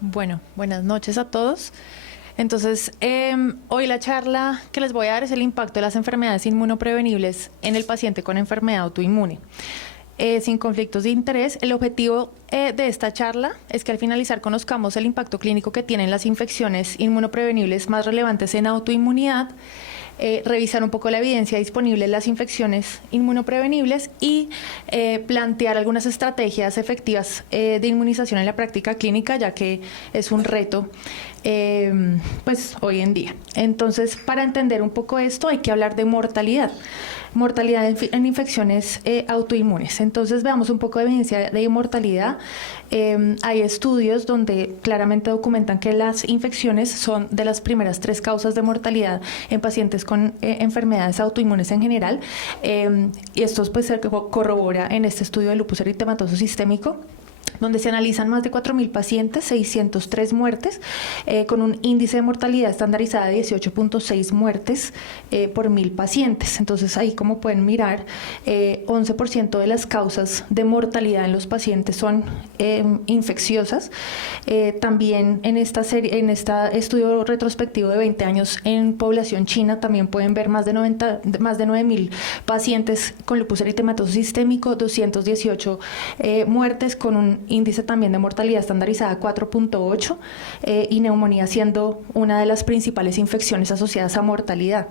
Bueno, buenas noches a todos. Entonces, hoy la charla que les voy a dar es el impacto de las enfermedades inmunoprevenibles en el paciente con enfermedad autoinmune. Sin conflictos de interés, el objetivo de esta charla es que al finalizar conozcamos el impacto clínico que tienen las infecciones inmunoprevenibles más relevantes en autoinmunidad, revisar un poco la evidencia disponible en las infecciones inmunoprevenibles y plantear algunas estrategias efectivas de inmunización en la práctica clínica, ya que es un reto pues hoy en día. Entonces, para entender un poco esto hay que hablar de mortalidad en infecciones autoinmunes. Entonces, veamos un poco de evidencia de mortalidad. Hay estudios donde claramente documentan que las infecciones son de las primeras 3 causas de mortalidad en pacientes con enfermedades autoinmunes en general, y esto pues se corrobora en este estudio de lupus eritematoso sistémico, donde se analizan más de 4.000 pacientes, 603 muertes, con un índice de mortalidad estandarizada de 18.6 muertes por 1.000 pacientes. Entonces, ahí como pueden mirar, 11% de las causas de mortalidad en los pacientes son infecciosas. También en este estudio retrospectivo de 20 años en población china, también pueden ver más de 9.000 pacientes con lupus eritematoso sistémico, 218 muertes con un índice también de mortalidad estandarizada 4.8, y neumonía siendo una de las principales infecciones asociadas a mortalidad.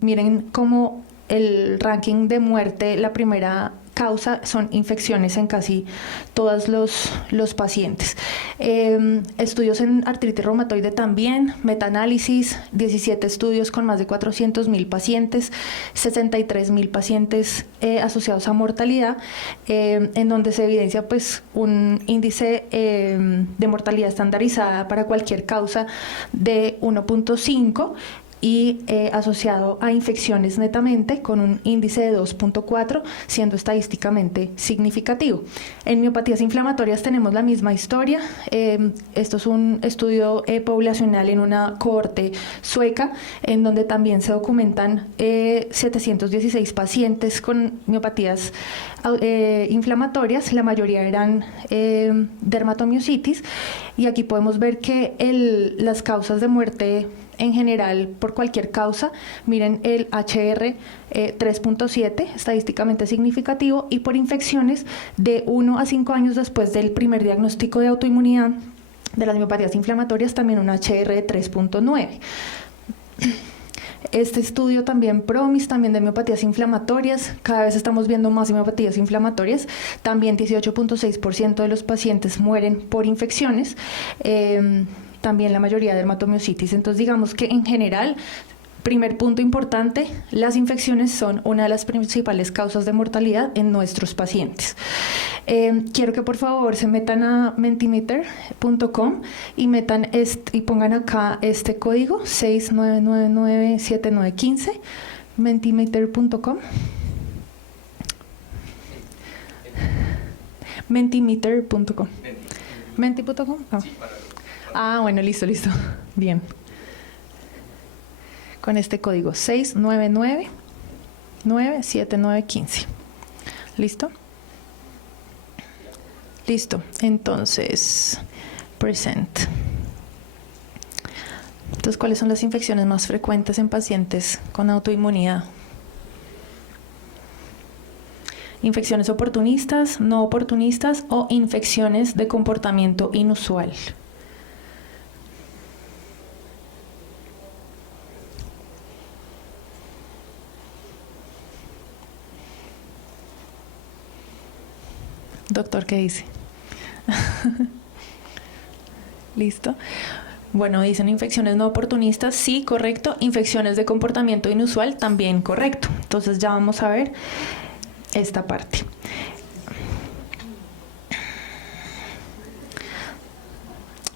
Miren cómo el ranking de muerte, la primera causa son infecciones en casi todos los pacientes. Estudios en artritis reumatoide también, metaanálisis, 17 estudios con más de 400.000 pacientes, 63.000 pacientes asociados a mortalidad, en donde se evidencia pues un índice de mortalidad estandarizada para cualquier causa de 1.5, y asociado a infecciones netamente con un índice de 2.4, siendo estadísticamente significativo. En miopatías inflamatorias tenemos la misma historia. Esto es un estudio poblacional en una cohorte sueca, en donde también se documentan 716 pacientes con miopatías inflamatorias. La mayoría eran dermatomiositis, y aquí podemos ver que las causas de muerte en general por cualquier causa, miren el HR 3.7, estadísticamente significativo, y por infecciones de 1 a 5 años después del primer diagnóstico de autoinmunidad de las miopatías inflamatorias, también un HR de 3.9. Este estudio también PROMIS, también de miopatías inflamatorias, cada vez estamos viendo más miopatías inflamatorias, también 18.6% de los pacientes mueren por infecciones, también la mayoría de dermatomiositis. Entonces, digamos que en general, primer punto importante, las infecciones son una de las principales causas de mortalidad en nuestros pacientes. Quiero que por favor se metan a mentimeter.com y y pongan acá este código 69997915, mentimeter.com. Mentimeter.com. Menti.com. Bueno, listo. Bien. Con este código 69997915. ¿Listo? Listo. Entonces, present. Entonces, ¿cuáles son las infecciones más frecuentes en pacientes con autoinmunidad? Infecciones oportunistas, no oportunistas o infecciones de comportamiento inusual. Doctor, ¿qué dice? ¿Listo? Bueno, dicen infecciones no oportunistas, sí, correcto. Infecciones de comportamiento inusual, también correcto. Entonces ya vamos a ver esta parte.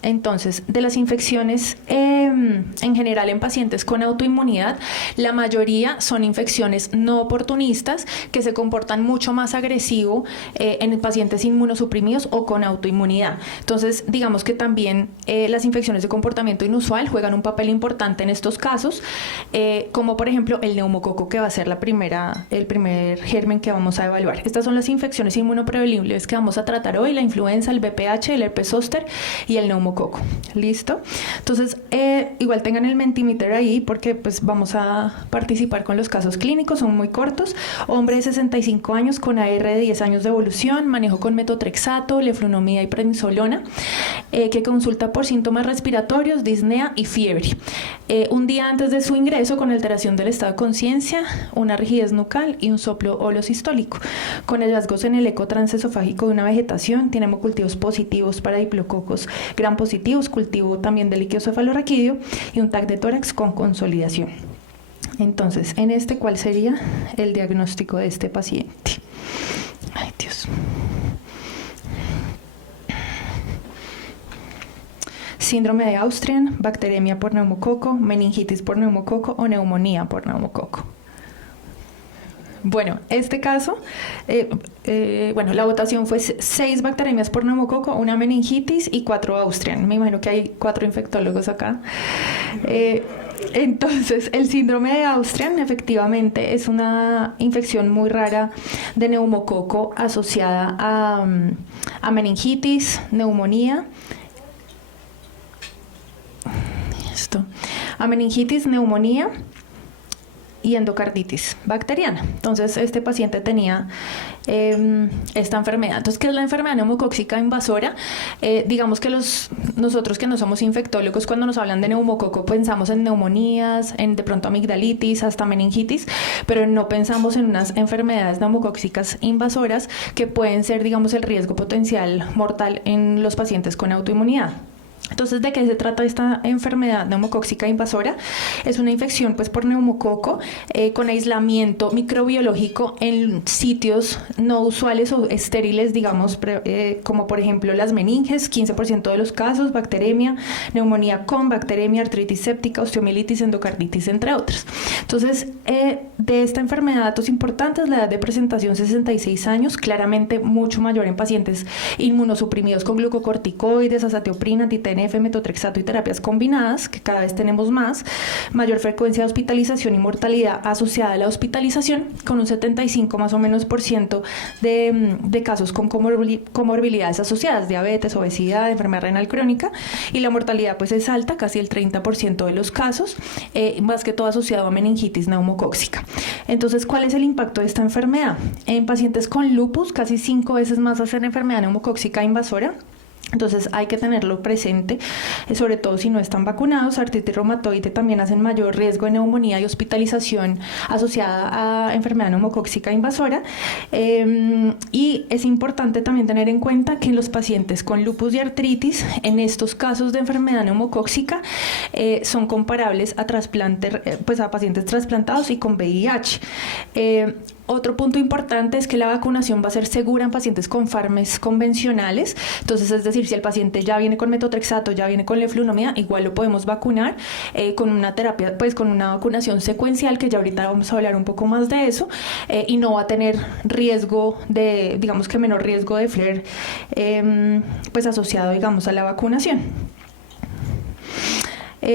Entonces, de las infecciones en general en pacientes con autoinmunidad, la mayoría son infecciones no oportunistas que se comportan mucho más agresivo en pacientes inmunosuprimidos o con autoinmunidad. Entonces, digamos que también las infecciones de comportamiento inusual juegan un papel importante en estos casos, como por ejemplo el neumococo, que va a ser el primer germen que vamos a evaluar. Estas son las infecciones inmunoprevenibles que vamos a tratar hoy: la influenza, el VPH, el herpes zóster y el neumococo. ¿Listo? Entonces, igual tengan el Mentimeter ahí porque pues vamos a participar con los casos clínicos, son muy cortos. Hombre de 65 años con AR de 10 años de evolución, manejo con metotrexato, leflunomida y prednisolona, que consulta por síntomas respiratorios, disnea y fiebre. Un día antes de su ingreso, con alteración del estado de conciencia, una rigidez nucal y un soplo holosistólico, con hallazgos en el eco transesofágico de una vegetación. Tiene hemocultivos positivos para diplococos gram positivos, cultivo también de líquido cefalorraquídeo y un TAC de tórax con consolidación. Entonces, en este, ¿cuál sería el diagnóstico de este paciente? Ay, Dios. Síndrome de Austrian, bacteremia por neumococo, meningitis por neumococo o neumonía por neumococo. Bueno, este caso, la votación fue 6 bacteremias por neumococo, 1 meningitis y 4 Austrian. Me imagino que hay 4 infectólogos acá. Entonces, el síndrome de Austrian efectivamente es una infección muy rara de neumococo asociada a meningitis, neumonía, a meningitis, neumonía y endocarditis bacteriana. Entonces, este paciente tenía esta enfermedad. Entonces, ¿qué es la enfermedad neumocóxica invasora? Digamos que nosotros que no somos infectólogos, cuando nos hablan de neumococo, pensamos en neumonías, en de pronto amigdalitis, hasta meningitis, pero no pensamos en unas enfermedades neumocóxicas invasoras que pueden ser, digamos, el riesgo potencial mortal en los pacientes con autoinmunidad. Entonces, ¿de qué se trata esta enfermedad neumocóxica invasora? Es una infección pues por neumococo con aislamiento microbiológico en sitios no usuales o estériles, digamos, como por ejemplo las meninges, 15% de los casos, bacteremia, neumonía con bacteremia, artritis séptica, osteomielitis, endocarditis, entre otras. Entonces, de esta enfermedad, datos importantes: la edad de presentación 66 años, claramente mucho mayor en pacientes inmunosuprimidos con glucocorticoides, azatioprina, antitenef, metotrexato y terapias combinadas, que cada vez tenemos más. Mayor frecuencia de hospitalización y mortalidad asociada a la hospitalización, con un 75 más o menos por ciento de casos con comorbilidades asociadas, diabetes, obesidad, enfermedad renal crónica, y la mortalidad pues es alta, casi el 30% de los casos, más que todo asociado a meningitis neumocóxica. Entonces, ¿cuál es el impacto de esta enfermedad? En pacientes con lupus, casi 5 veces más hacen enfermedad neumocóxica invasora. Entonces hay que tenerlo presente, sobre todo si no están vacunados. Artritis reumatoide también hacen mayor riesgo de neumonía y hospitalización asociada a enfermedad neumocóxica invasora. Y es importante también tener en cuenta que en los pacientes con lupus y artritis, en estos casos de enfermedad neumocóxica, son comparables a a pacientes trasplantados y con VIH. Otro punto importante es que la vacunación va a ser segura en pacientes con fármacos convencionales. Entonces, es decir, si el paciente ya viene con metotrexato, ya viene con leflunomida, igual lo podemos vacunar con una terapia, pues con una vacunación secuencial, que ya ahorita vamos a hablar un poco más de eso, y no va a tener riesgo de, digamos que menor riesgo de FLAIR, pues asociado, digamos, a la vacunación.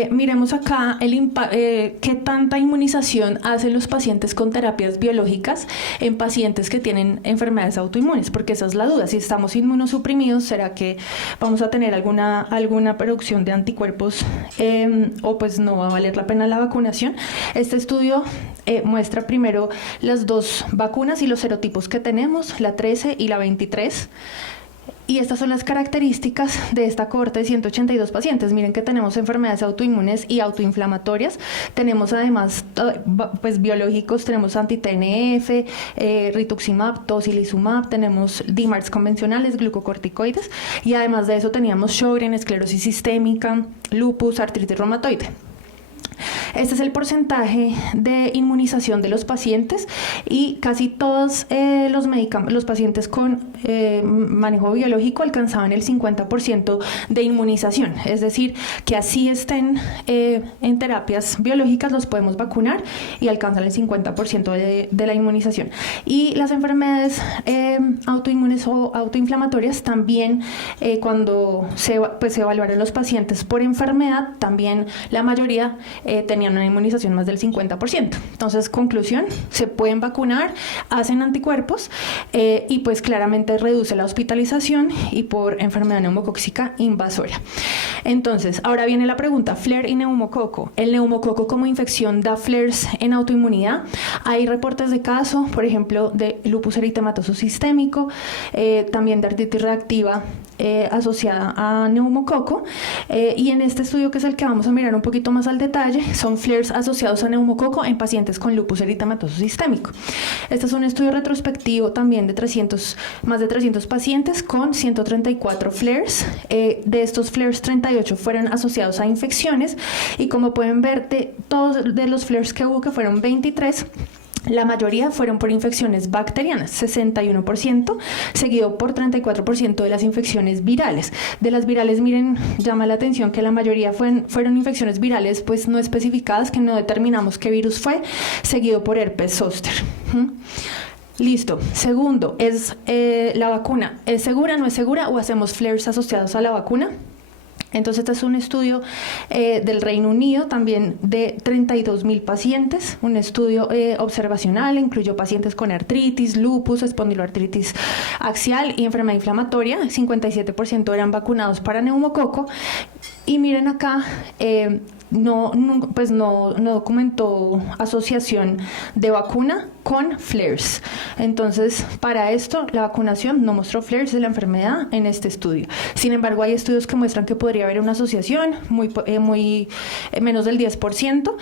Miremos acá qué tanta inmunización hacen los pacientes con terapias biológicas en pacientes que tienen enfermedades autoinmunes, porque esa es la duda: si estamos inmunosuprimidos, ¿será que vamos a tener alguna producción de anticuerpos o pues no va a valer la pena la vacunación? Este estudio muestra primero las 2 vacunas y los serotipos que tenemos, la 13 y la 23. Y estas son las características de esta cohorte de 182 pacientes. Miren que tenemos enfermedades autoinmunes y autoinflamatorias. Tenemos además pues biológicos, tenemos anti-TNF, rituximab, tocilizumab, tenemos DMARDs convencionales, glucocorticoides, y además de eso teníamos Sjögren, esclerosis sistémica, lupus, artritis reumatoide. Este es el porcentaje de inmunización de los pacientes y casi todos los pacientes con manejo biológico alcanzaban el 50% de inmunización, es decir, que así estén en terapias biológicas los podemos vacunar y alcanzan el 50% de la inmunización. Y las enfermedades autoinmunes o autoinflamatorias también, cuando se evaluaron los pacientes por enfermedad, también la mayoría tenían una inmunización más del 50%. Entonces, conclusión, se pueden vacunar, hacen anticuerpos y pues claramente reduce la hospitalización y por enfermedad neumocóxica invasora. Entonces, ahora viene la pregunta, flare y neumococo. ¿El neumococo como infección da flares en autoinmunidad? Hay reportes de caso, por ejemplo, de lupus eritematoso sistémico, también de artritis reactiva asociada a neumococo, y en este estudio, que es el que vamos a mirar un poquito más al detalle, son flares asociados a neumococo en pacientes con lupus eritematoso sistémico. Este es un estudio retrospectivo también de más de 300 pacientes con 134 flares. De estos flares, 38 fueron asociados a infecciones y como pueden ver, de todos de los flares que hubo, que fueron 23, la mayoría fueron por infecciones bacterianas, 61%, seguido por 34% de las infecciones virales. De las virales, miren, llama la atención que la mayoría fueron infecciones virales pues no especificadas, que no determinamos qué virus fue, seguido por herpes zóster. Listo. Segundo, ¿es la vacuna es segura, no es segura, o hacemos flares asociados a la vacuna? Entonces, este es un estudio del Reino Unido, también de 32.000 pacientes, un estudio observacional, incluyó pacientes con artritis, lupus, espondiloartritis axial y enfermedad inflamatoria. 57% eran vacunados para neumococo. Y miren acá, no documentó asociación de vacuna con flares. Entonces, para esto, la vacunación no mostró flares de la enfermedad en este estudio. Sin embargo, hay estudios que muestran que podría haber una asociación menos del 10%,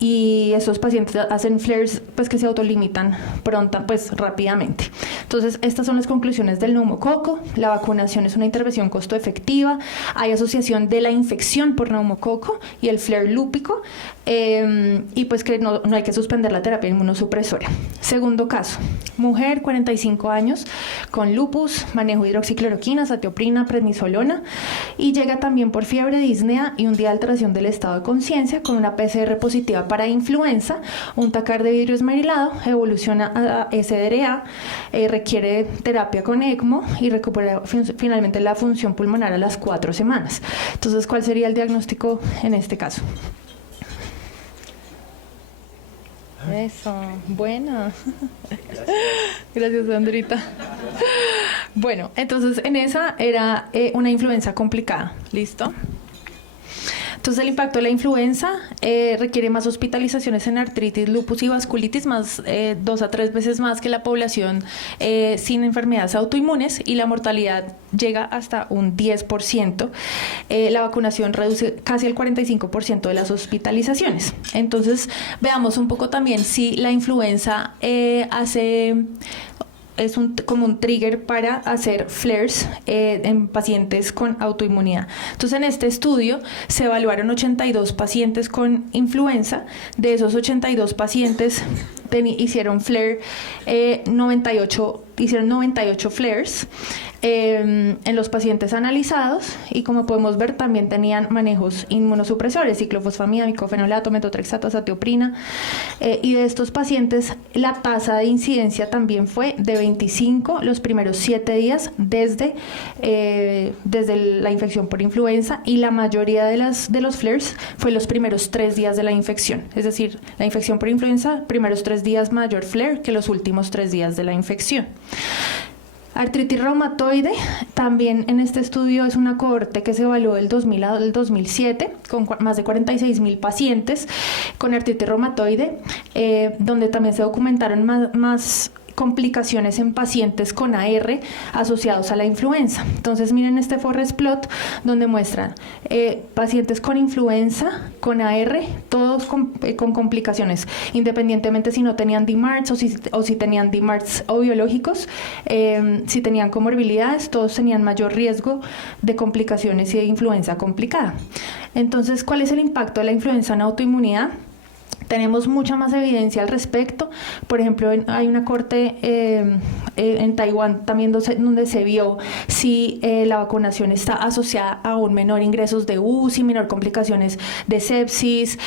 y esos pacientes hacen flares pues que se autolimitan rápidamente. Entonces, estas son las conclusiones del neumococo. La vacunación es una intervención costo efectiva, hay asociación de la infección por neumococo y el flare lúpico, y pues que no hay que suspender la terapia inmunosupresora. Segundo caso, mujer, 45 años, con lupus, manejo de hidroxicloroquina, satioprina, prednisolona, y llega también por fiebre, disnea y un día de alteración del estado de conciencia con una PCR positiva para influenza, un tacar de vidrio esmerilado, evoluciona a SDRA, requiere terapia con ECMO y recupera finalmente la función pulmonar a las 4 semanas. Entonces, ¿cuál sería el diagnóstico en este caso? Eso, buena. Gracias, Sandrita. Bueno, entonces en esa era una influenza complicada. ¿Listo? Entonces, el impacto de la influenza requiere más hospitalizaciones en artritis, lupus y vasculitis, más 2 a 3 veces más que la población sin enfermedades autoinmunes, y la mortalidad llega hasta un 10%. La vacunación reduce casi el 45% de las hospitalizaciones. Entonces, veamos un poco también si la influenza es como un trigger para hacer flares en pacientes con autoinmunidad. Entonces, en este estudio se evaluaron 82 pacientes con influenza. De esos 82 pacientes hicieron flare, 98 flares en los pacientes analizados, y como podemos ver también tenían manejos inmunosupresores, ciclofosfamida, micofenolato, metotrexato, azatioprina, y de estos pacientes la tasa de incidencia también fue de 25 los primeros 7 días desde la infección por influenza, y la mayoría de los flares fue los primeros 3 días de la infección, es decir, la infección por influenza, primeros 3 días mayor flare que los últimos 3 días de la infección. Artritis reumatoide, también en este estudio es una cohorte que se evaluó del 2000 al 2007 con más de 46.000 pacientes con artritis reumatoide, donde también se documentaron más complicaciones en pacientes con AR asociados a la influenza. Entonces miren este forest plot donde muestran pacientes con influenza, con AR, todos con complicaciones, independientemente si no tenían DMARDs o si tenían DMARDs o biológicos, si tenían comorbilidades, todos tenían mayor riesgo de complicaciones y de influenza complicada. Entonces, ¿cuál es el impacto de la influenza en autoinmunidad? Tenemos mucha más evidencia al respecto. Por ejemplo, hay una corte en Taiwán también donde se vio si la vacunación está asociada a un menor ingresos de UCI, menor complicaciones de sepsis,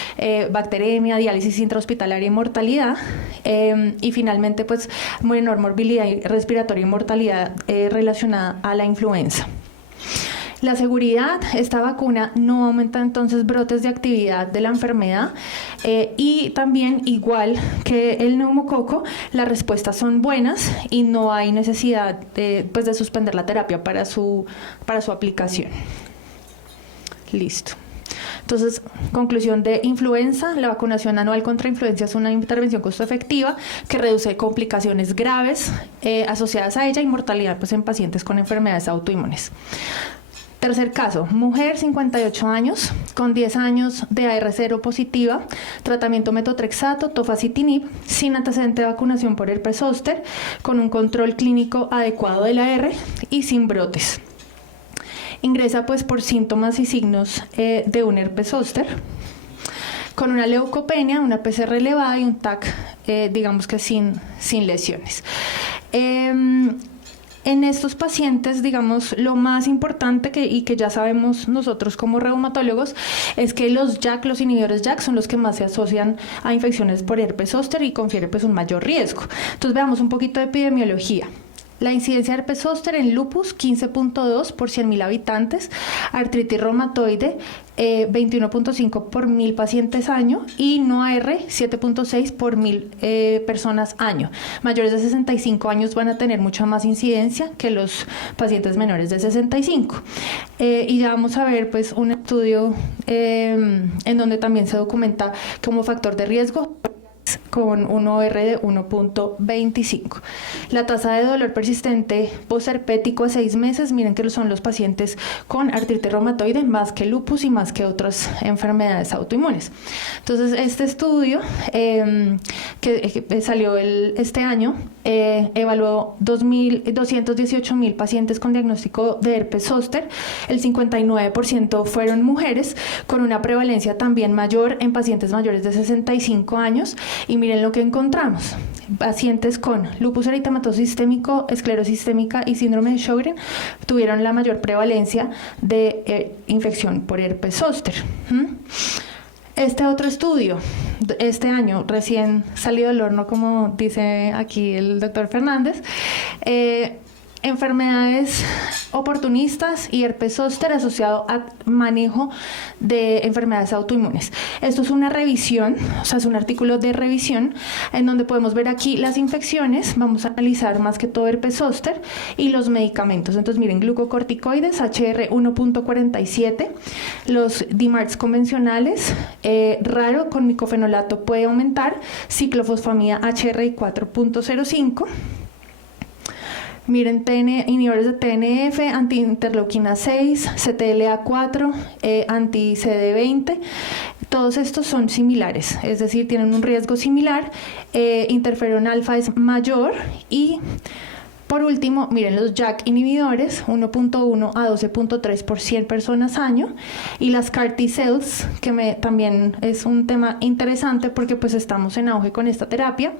bacteremia, diálisis intrahospitalaria y mortalidad. Y finalmente, pues, menor morbilidad respiratoria y mortalidad relacionada a la influenza. La seguridad, esta vacuna no aumenta entonces brotes de actividad de la enfermedad y también, igual que el neumococo, las respuestas son buenas y no hay necesidad de suspender la terapia para su aplicación. Listo. Entonces, conclusión de influenza: la vacunación anual contra influenza es una intervención costo efectiva que reduce complicaciones graves asociadas a ella y mortalidad en pacientes con enfermedades autoinmunes. Tercer caso, mujer, 58 años, con 10 años de AR0 positiva, tratamiento metotrexato, tofacitinib, sin antecedente de vacunación por herpes zóster, con un control clínico adecuado del AR y sin brotes. Ingresa por síntomas y signos de un herpes zóster, con una leucopenia, una PCR elevada y un TAC, digamos que sin lesiones. En estos pacientes, digamos, lo más importante y que ya sabemos nosotros como reumatólogos es que los JAK, los inhibidores JAK, son los que más se asocian a infecciones por herpes zóster y confieren un mayor riesgo. Entonces veamos un poquito de epidemiología. La incidencia de herpes zóster en lupus, 15.2 por 100.000 habitantes, artritis reumatoide, 21.5 por 1.000 pacientes año, y no AR, 7.6 por 1.000 personas año. Mayores de 65 años van a tener mucha más incidencia que los pacientes menores de 65. Y ya vamos a ver un estudio en donde también se documenta como factor de riesgo con un OR de 1.25. La tasa de dolor persistente posherpético a 6 meses, miren que son los pacientes con artritis reumatoide más que lupus y más que otras enfermedades autoinmunes. Entonces, este estudio que salió este año evaluó 218.000 pacientes con diagnóstico de herpes zóster. El 59% fueron mujeres, con una prevalencia también mayor en pacientes mayores de 65 años. Y miren lo que encontramos: pacientes con lupus eritematoso sistémico, esclerosis sistémica y síndrome de Sjögren tuvieron la mayor prevalencia de infección por herpes zóster. Este otro estudio, este año, recién salido del horno, como dice aquí el doctor Fernández, enfermedades oportunistas y herpes zóster asociado a manejo de enfermedades autoinmunes. Esto es una revisión, o sea, es un artículo de revisión en donde podemos ver aquí las infecciones. Vamos a analizar más que todo herpes zóster y los medicamentos. Entonces, miren, glucocorticoides, HR 1.47, los DMARDs convencionales, raro con micofenolato puede aumentar, ciclofosfamida HRI 4.05. Miren, inhibidores de TNF, antiinterleuquina 6, CTLA4, anti-CD20, todos estos son similares, es decir, tienen un riesgo similar, interferón alfa es mayor. Y por último, miren los JAK inhibidores, 1.1 a 12.3 por 100 personas año, y las CAR T-cells, que también es un tema interesante porque estamos en auge con esta terapia.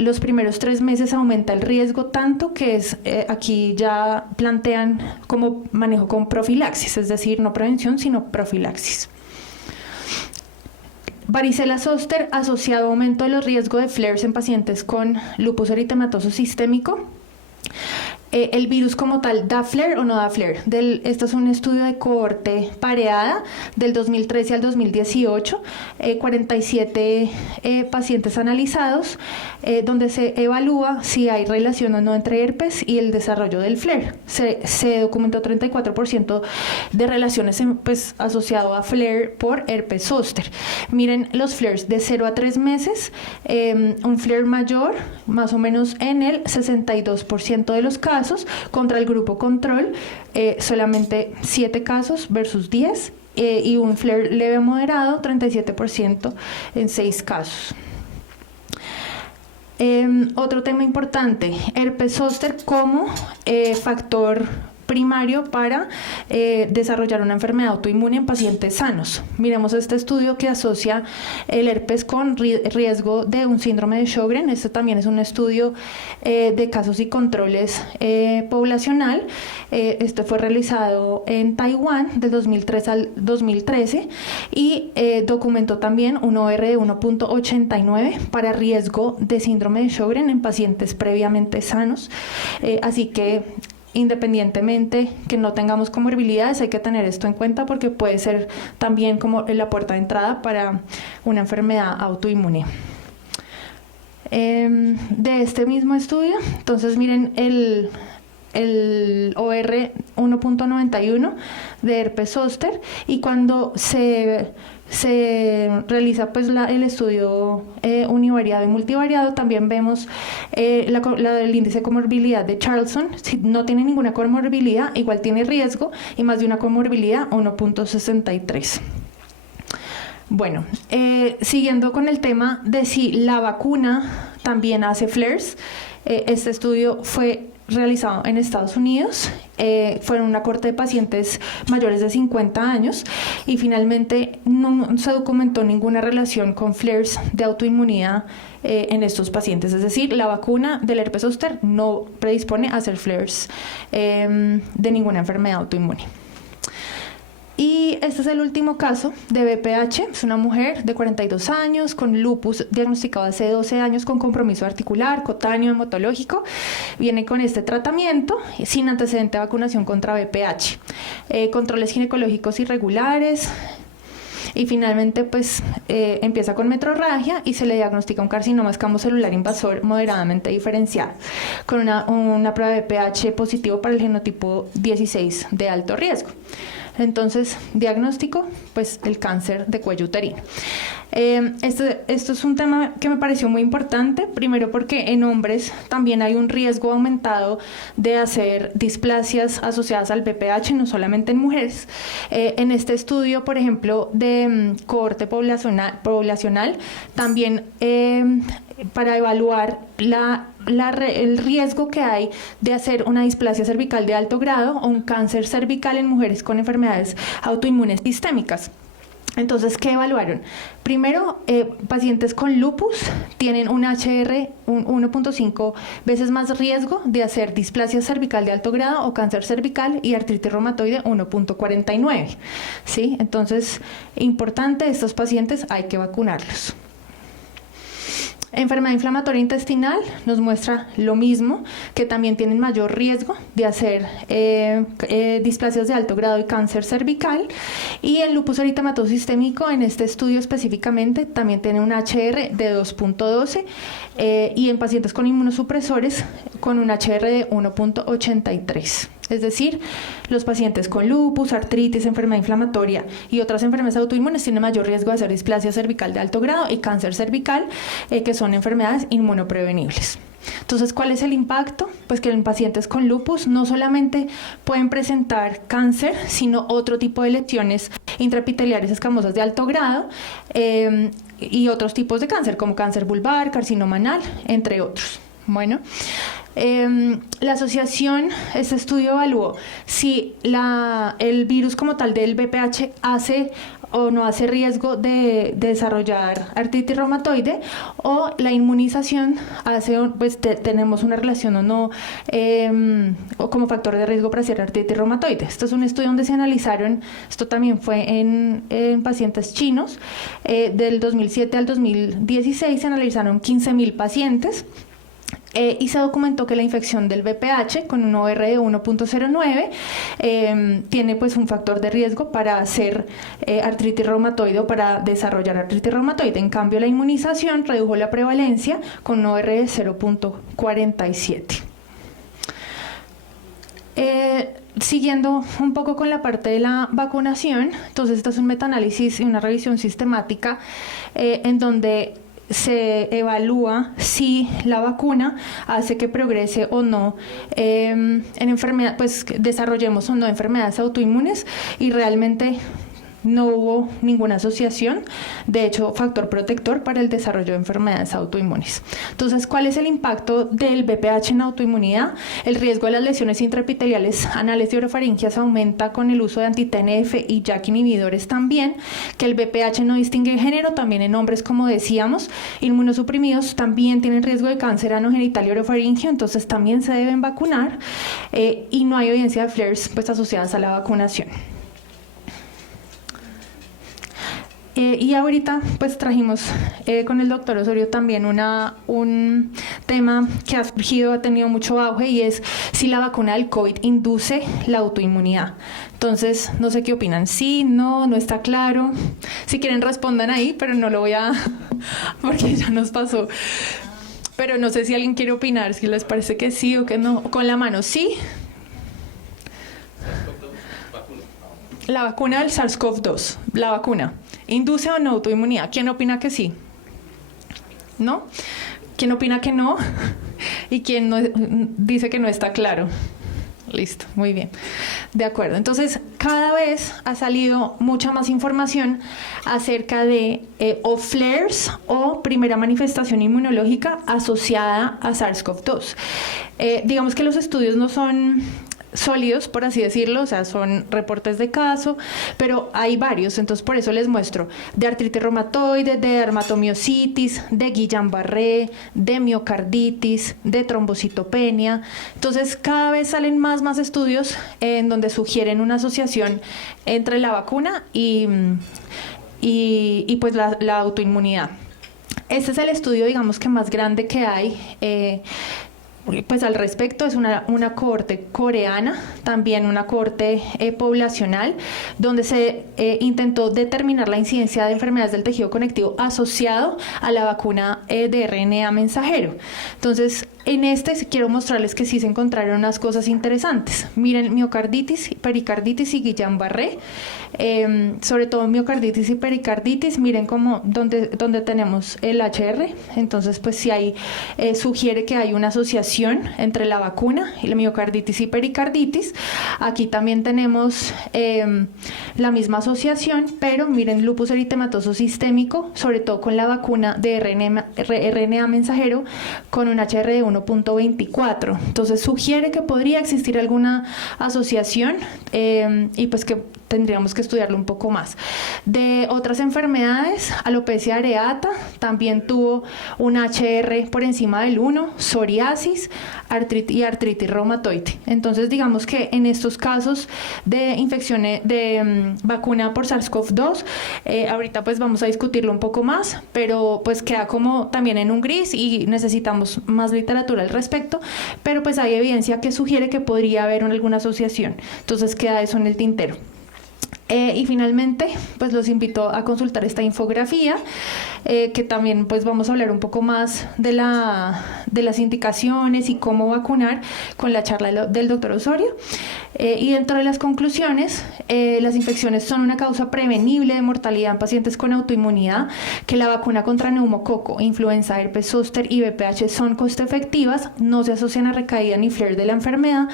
Los primeros 3 meses aumenta el riesgo tanto que aquí ya plantean como manejo con profilaxis, es decir, no prevención, sino profilaxis. Varicela zóster asociado a aumento de los riesgos de flares en pacientes con lupus eritematoso sistémico. el virus como tal da flare o no da flare. Esto es un estudio de cohorte pareada del 2013 al 2018, 47 pacientes analizados, donde se evalúa si hay relación o no entre herpes y el desarrollo del flare. Se documentó 34% de relaciones pues, asociado a flare por herpes zóster. Miren los flares de 0 a 3 meses, un flare mayor, más o menos en el 62% de los casos, contra el grupo control, solamente 7 casos versus 10, y un flare leve a moderado, 37% en 6 casos. Otro tema importante, herpes zóster como factor primario para desarrollar una enfermedad autoinmune en pacientes sanos. Miremos este estudio que asocia el herpes con riesgo de un síndrome de Sjögren. Este también es un estudio de casos y controles poblacional. Este fue realizado en Taiwán del 2003 al 2013 y documentó también un OR de 1.89 para riesgo de síndrome de Sjögren en pacientes previamente sanos. Así que independientemente que no tengamos comorbilidades, hay que tener esto en cuenta porque puede ser también como la puerta de entrada para una enfermedad autoinmune. De este mismo estudio, entonces miren el OR 1.91 de herpes zóster, y cuando se realiza pues el estudio univariado y multivariado, también vemos el índice de comorbilidad de Charlson. Si no tiene ninguna comorbilidad, igual tiene riesgo, y más de una comorbilidad, 1.63. Bueno, siguiendo con el tema de si la vacuna también hace flares, este estudio fue realizado en Estados Unidos, fueron una corte de pacientes mayores de 50 años y finalmente no se documentó ninguna relación con flares de autoinmunidad en estos pacientes, es decir, la vacuna del herpes zóster no predispone a hacer flares de ninguna enfermedad autoinmune. Y este es el último caso de BPH. Es una mujer de 42 años con lupus diagnosticado hace 12 años con compromiso articular, cutáneo, hematológico. Viene con este tratamiento sin antecedente de vacunación contra BPH. Controles ginecológicos irregulares. Y finalmente pues empieza con metrorragia y se le diagnostica un carcinoma escamocelular invasor moderadamente diferenciado con una prueba de BPH positivo para el genotipo 16 de alto riesgo. Entonces, diagnóstico, pues el cáncer de cuello uterino. Esto es un tema que me pareció muy importante, primero porque en hombres también hay un riesgo aumentado de hacer displasias asociadas al BPH, no solamente en mujeres. En este estudio, por ejemplo, de cohorte poblacional también para evaluar el riesgo que hay de hacer una displasia cervical de alto grado o un cáncer cervical en mujeres con enfermedades autoinmunes sistémicas. Entonces, ¿qué evaluaron? Primero, pacientes con lupus tienen un HR 1.5 veces más riesgo de hacer displasia cervical de alto grado o cáncer cervical, y artritis reumatoide 1.49. ¿Sí? Entonces, importante, estos pacientes hay que vacunarlos. Enfermedad inflamatoria intestinal nos muestra lo mismo, que también tienen mayor riesgo de hacer displasias de alto grado y cáncer cervical. Y el lupus eritematoso sistémico, en este estudio específicamente, también tiene un HR de 2.12 y en pacientes con inmunosupresores con un HR de 1.83. Es decir, los pacientes con lupus, artritis, enfermedad inflamatoria y otras enfermedades autoinmunes tienen mayor riesgo de hacer displasia cervical de alto grado y cáncer cervical, que son enfermedades inmunoprevenibles. Entonces, ¿cuál es el impacto? Pues que en pacientes con lupus no solamente pueden presentar cáncer, sino otro tipo de lesiones intraepiteliares escamosas de alto grado y otros tipos de cáncer, como cáncer vulvar, carcinoma anal, entre otros. Bueno, la asociación, este estudio evaluó si el virus como tal del BPH hace o no hace riesgo de desarrollar artritis reumatoide, o la inmunización hace, pues tenemos una relación o no o como factor de riesgo para hacer artritis reumatoide. Esto es un estudio donde se analizaron, esto también fue en pacientes chinos, del 2007 al 2016 se analizaron 15.000 pacientes y se documentó que la infección del VPH con un OR de 1.09 tiene pues un factor de riesgo para hacer artritis reumatoide o para desarrollar artritis reumatoide. En cambio, la inmunización redujo la prevalencia con un OR de 0.47. Siguiendo un poco con la parte de la vacunación, entonces esto es un metaanálisis y una revisión sistemática en donde se evalúa si la vacuna hace que progrese o no en enfermedad, pues desarrollemos o no enfermedades autoinmunes, y realmente no hubo ninguna asociación, de hecho, factor protector para el desarrollo de enfermedades autoinmunes. Entonces, ¿cuál es el impacto del VPH en autoinmunidad? El riesgo de las lesiones intraepiteliales anales y orofaringias aumenta con el uso de anti-TNF y JAK inhibidores también, que el VPH no distingue género, también en hombres, como decíamos, inmunosuprimidos también tienen riesgo de cáncer anogenital y orofaringio, entonces también se deben vacunar, y no hay evidencia de flares pues asociadas a la vacunación. Y ahorita pues trajimos con el doctor Osorio también un tema que ha surgido, ha tenido mucho auge, y es si la vacuna del COVID induce la autoinmunidad. Entonces, no sé qué opinan. Sí, no está claro. Si quieren respondan ahí, pero no lo voy a... porque ya nos pasó. Pero no sé si alguien quiere opinar, si les parece que sí o que no. Con la mano, sí. La vacuna del SARS-CoV-2, la vacuna, ¿induce o no autoinmunidad? ¿Quién opina que sí? ¿No? ¿Quién opina que no? ¿Y quién no, dice que no está claro? Listo, muy bien. De acuerdo. Entonces, cada vez ha salido mucha más información acerca de o flares o primera manifestación inmunológica asociada a SARS-CoV-2. Digamos que los estudios no son sólidos, por así decirlo, o sea, son reportes de caso, pero hay varios, entonces por eso les muestro de artritis reumatoide, de dermatomiositis, de Guillain-Barré, de miocarditis, de trombocitopenia. Entonces cada vez salen más estudios en donde sugieren una asociación entre la vacuna y pues la autoinmunidad. Este es el estudio, digamos, que más grande que hay pues al respecto. Es una cohorte coreana, también una cohorte poblacional, donde se intentó determinar la incidencia de enfermedades del tejido conectivo asociado a la vacuna de RNA mensajero. Entonces, en quiero mostrarles que sí se encontraron unas cosas interesantes. Miren, miocarditis, pericarditis y Guillain-Barré. Sobre todo miocarditis y pericarditis, miren como donde tenemos el HR. Entonces, pues sí hay, sugiere que hay una asociación entre la vacuna y la miocarditis y pericarditis. Aquí también tenemos la misma asociación, pero miren, lupus eritematoso sistémico, sobre todo con la vacuna de RNA mensajero con un HR de 1.24. Entonces sugiere que podría existir alguna asociación, y pues que tendríamos que estudiarlo un poco más. De otras enfermedades, alopecia areata también tuvo un HR por encima del 1, psoriasis y artritis reumatoide. Entonces, digamos que en estos casos de infecciones de vacuna por SARS-CoV-2, ahorita pues vamos a discutirlo un poco más, pero pues queda como también en un gris y necesitamos más literatura al respecto, pero pues hay evidencia que sugiere que podría haber alguna asociación. Entonces queda eso en el tintero. Y finalmente, pues los invito a consultar esta infografía, que también pues vamos a hablar un poco más de las indicaciones y cómo vacunar con la charla del doctor Osorio. Y dentro de las conclusiones, las infecciones son una causa prevenible de mortalidad en pacientes con autoinmunidad, que la vacuna contra neumococo, influenza, herpes zóster y VPH son costo efectivas, no se asocian a recaída ni flare de la enfermedad,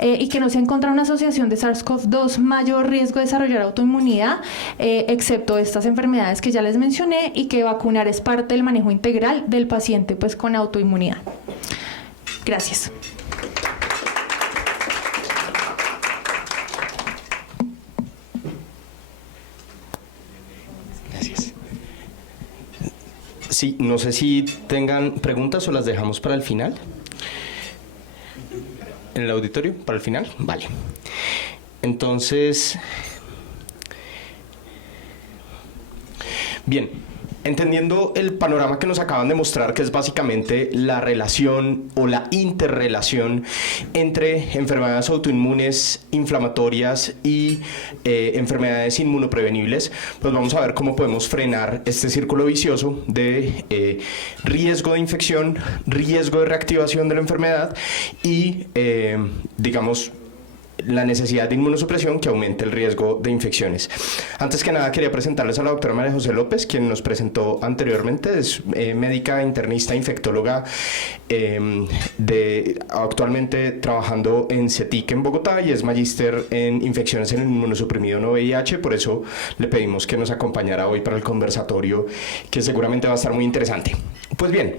y que no se encuentra una asociación de SARS-CoV-2 mayor riesgo de desarrollar autoinmunidad, excepto estas enfermedades que ya les mencioné, y que vacunar es parte del manejo integral del paciente pues con autoinmunidad. Gracias. Gracias. Sí, no sé si tengan preguntas o las dejamos para el final. ¿En el auditorio? ¿Para el final? Vale. Entonces, bien, entendiendo el panorama que nos acaban de mostrar, que es básicamente la relación o la interrelación entre enfermedades autoinmunes, inflamatorias y enfermedades inmunoprevenibles, pues vamos a ver cómo podemos frenar este círculo vicioso de riesgo de infección, riesgo de reactivación de la enfermedad y, digamos, la necesidad de inmunosupresión que aumente el riesgo de infecciones. Antes que nada quería presentarles a la doctora María José López, quien nos presentó anteriormente. Es médica, internista, infectóloga, actualmente trabajando en CETIC en Bogotá y es magíster en infecciones en el inmunosuprimido no VIH. Por eso le pedimos que nos acompañara hoy para el conversatorio, que seguramente va a estar muy interesante. Pues bien,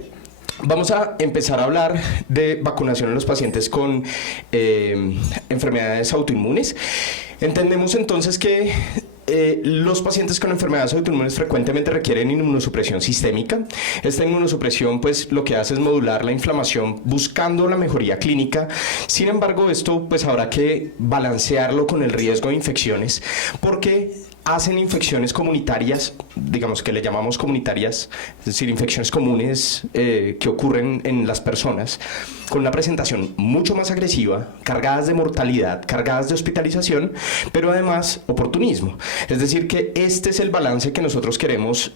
vamos a empezar a hablar de vacunación en los pacientes con enfermedades autoinmunes. Entendemos entonces que los pacientes con enfermedades autoinmunes frecuentemente requieren inmunosupresión sistémica. Esta inmunosupresión pues lo que hace es modular la inflamación buscando la mejoría clínica. Sin embargo, esto pues habrá que balancearlo con el riesgo de infecciones, porque hacen infecciones comunitarias, digamos que le llamamos comunitarias, es decir, infecciones comunes que ocurren en las personas, con una presentación mucho más agresiva, cargadas de mortalidad, cargadas de hospitalización, pero además oportunismo. Es decir, que este es el balance que nosotros queremos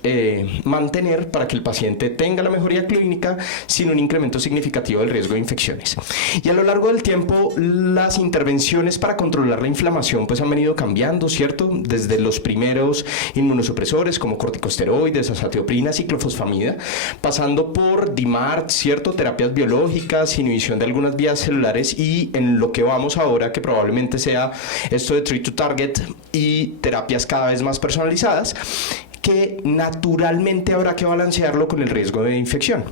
mantener para que el paciente tenga la mejoría clínica sin un incremento significativo del riesgo de infecciones. Y a lo largo del tiempo, las intervenciones para controlar la inflamación pues han venido cambiando, ¿cierto? Desde los primeros inmunosupresores como corticosteroides, azatioprina, ciclofosfamida, pasando por DMARD, ¿cierto? Terapias biológicas, inhibición de algunas vías celulares y en lo que vamos ahora, que probablemente sea esto de treat to target y terapias cada vez más personalizadas, que naturalmente habrá que balancearlo con el riesgo de infección.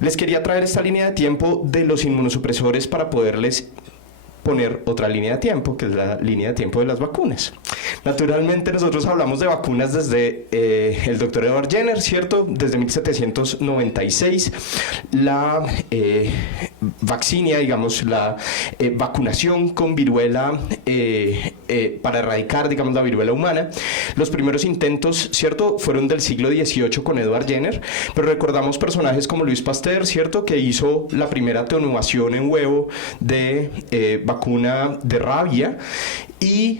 Les quería traer esta línea de tiempo de los inmunosupresores para poderles poner otra línea de tiempo, que es la línea de tiempo de las vacunas. Naturalmente nosotros hablamos de vacunas desde el doctor Edward Jenner, ¿cierto? Desde 1796, la vaccinia, digamos, la vacunación con viruela para erradicar, digamos, la viruela humana. Los primeros intentos, ¿cierto?, fueron del siglo XVIII con Edward Jenner, pero recordamos personajes como Louis Pasteur, ¿cierto?, que hizo la primera atenuación en huevo de vacuna de rabia y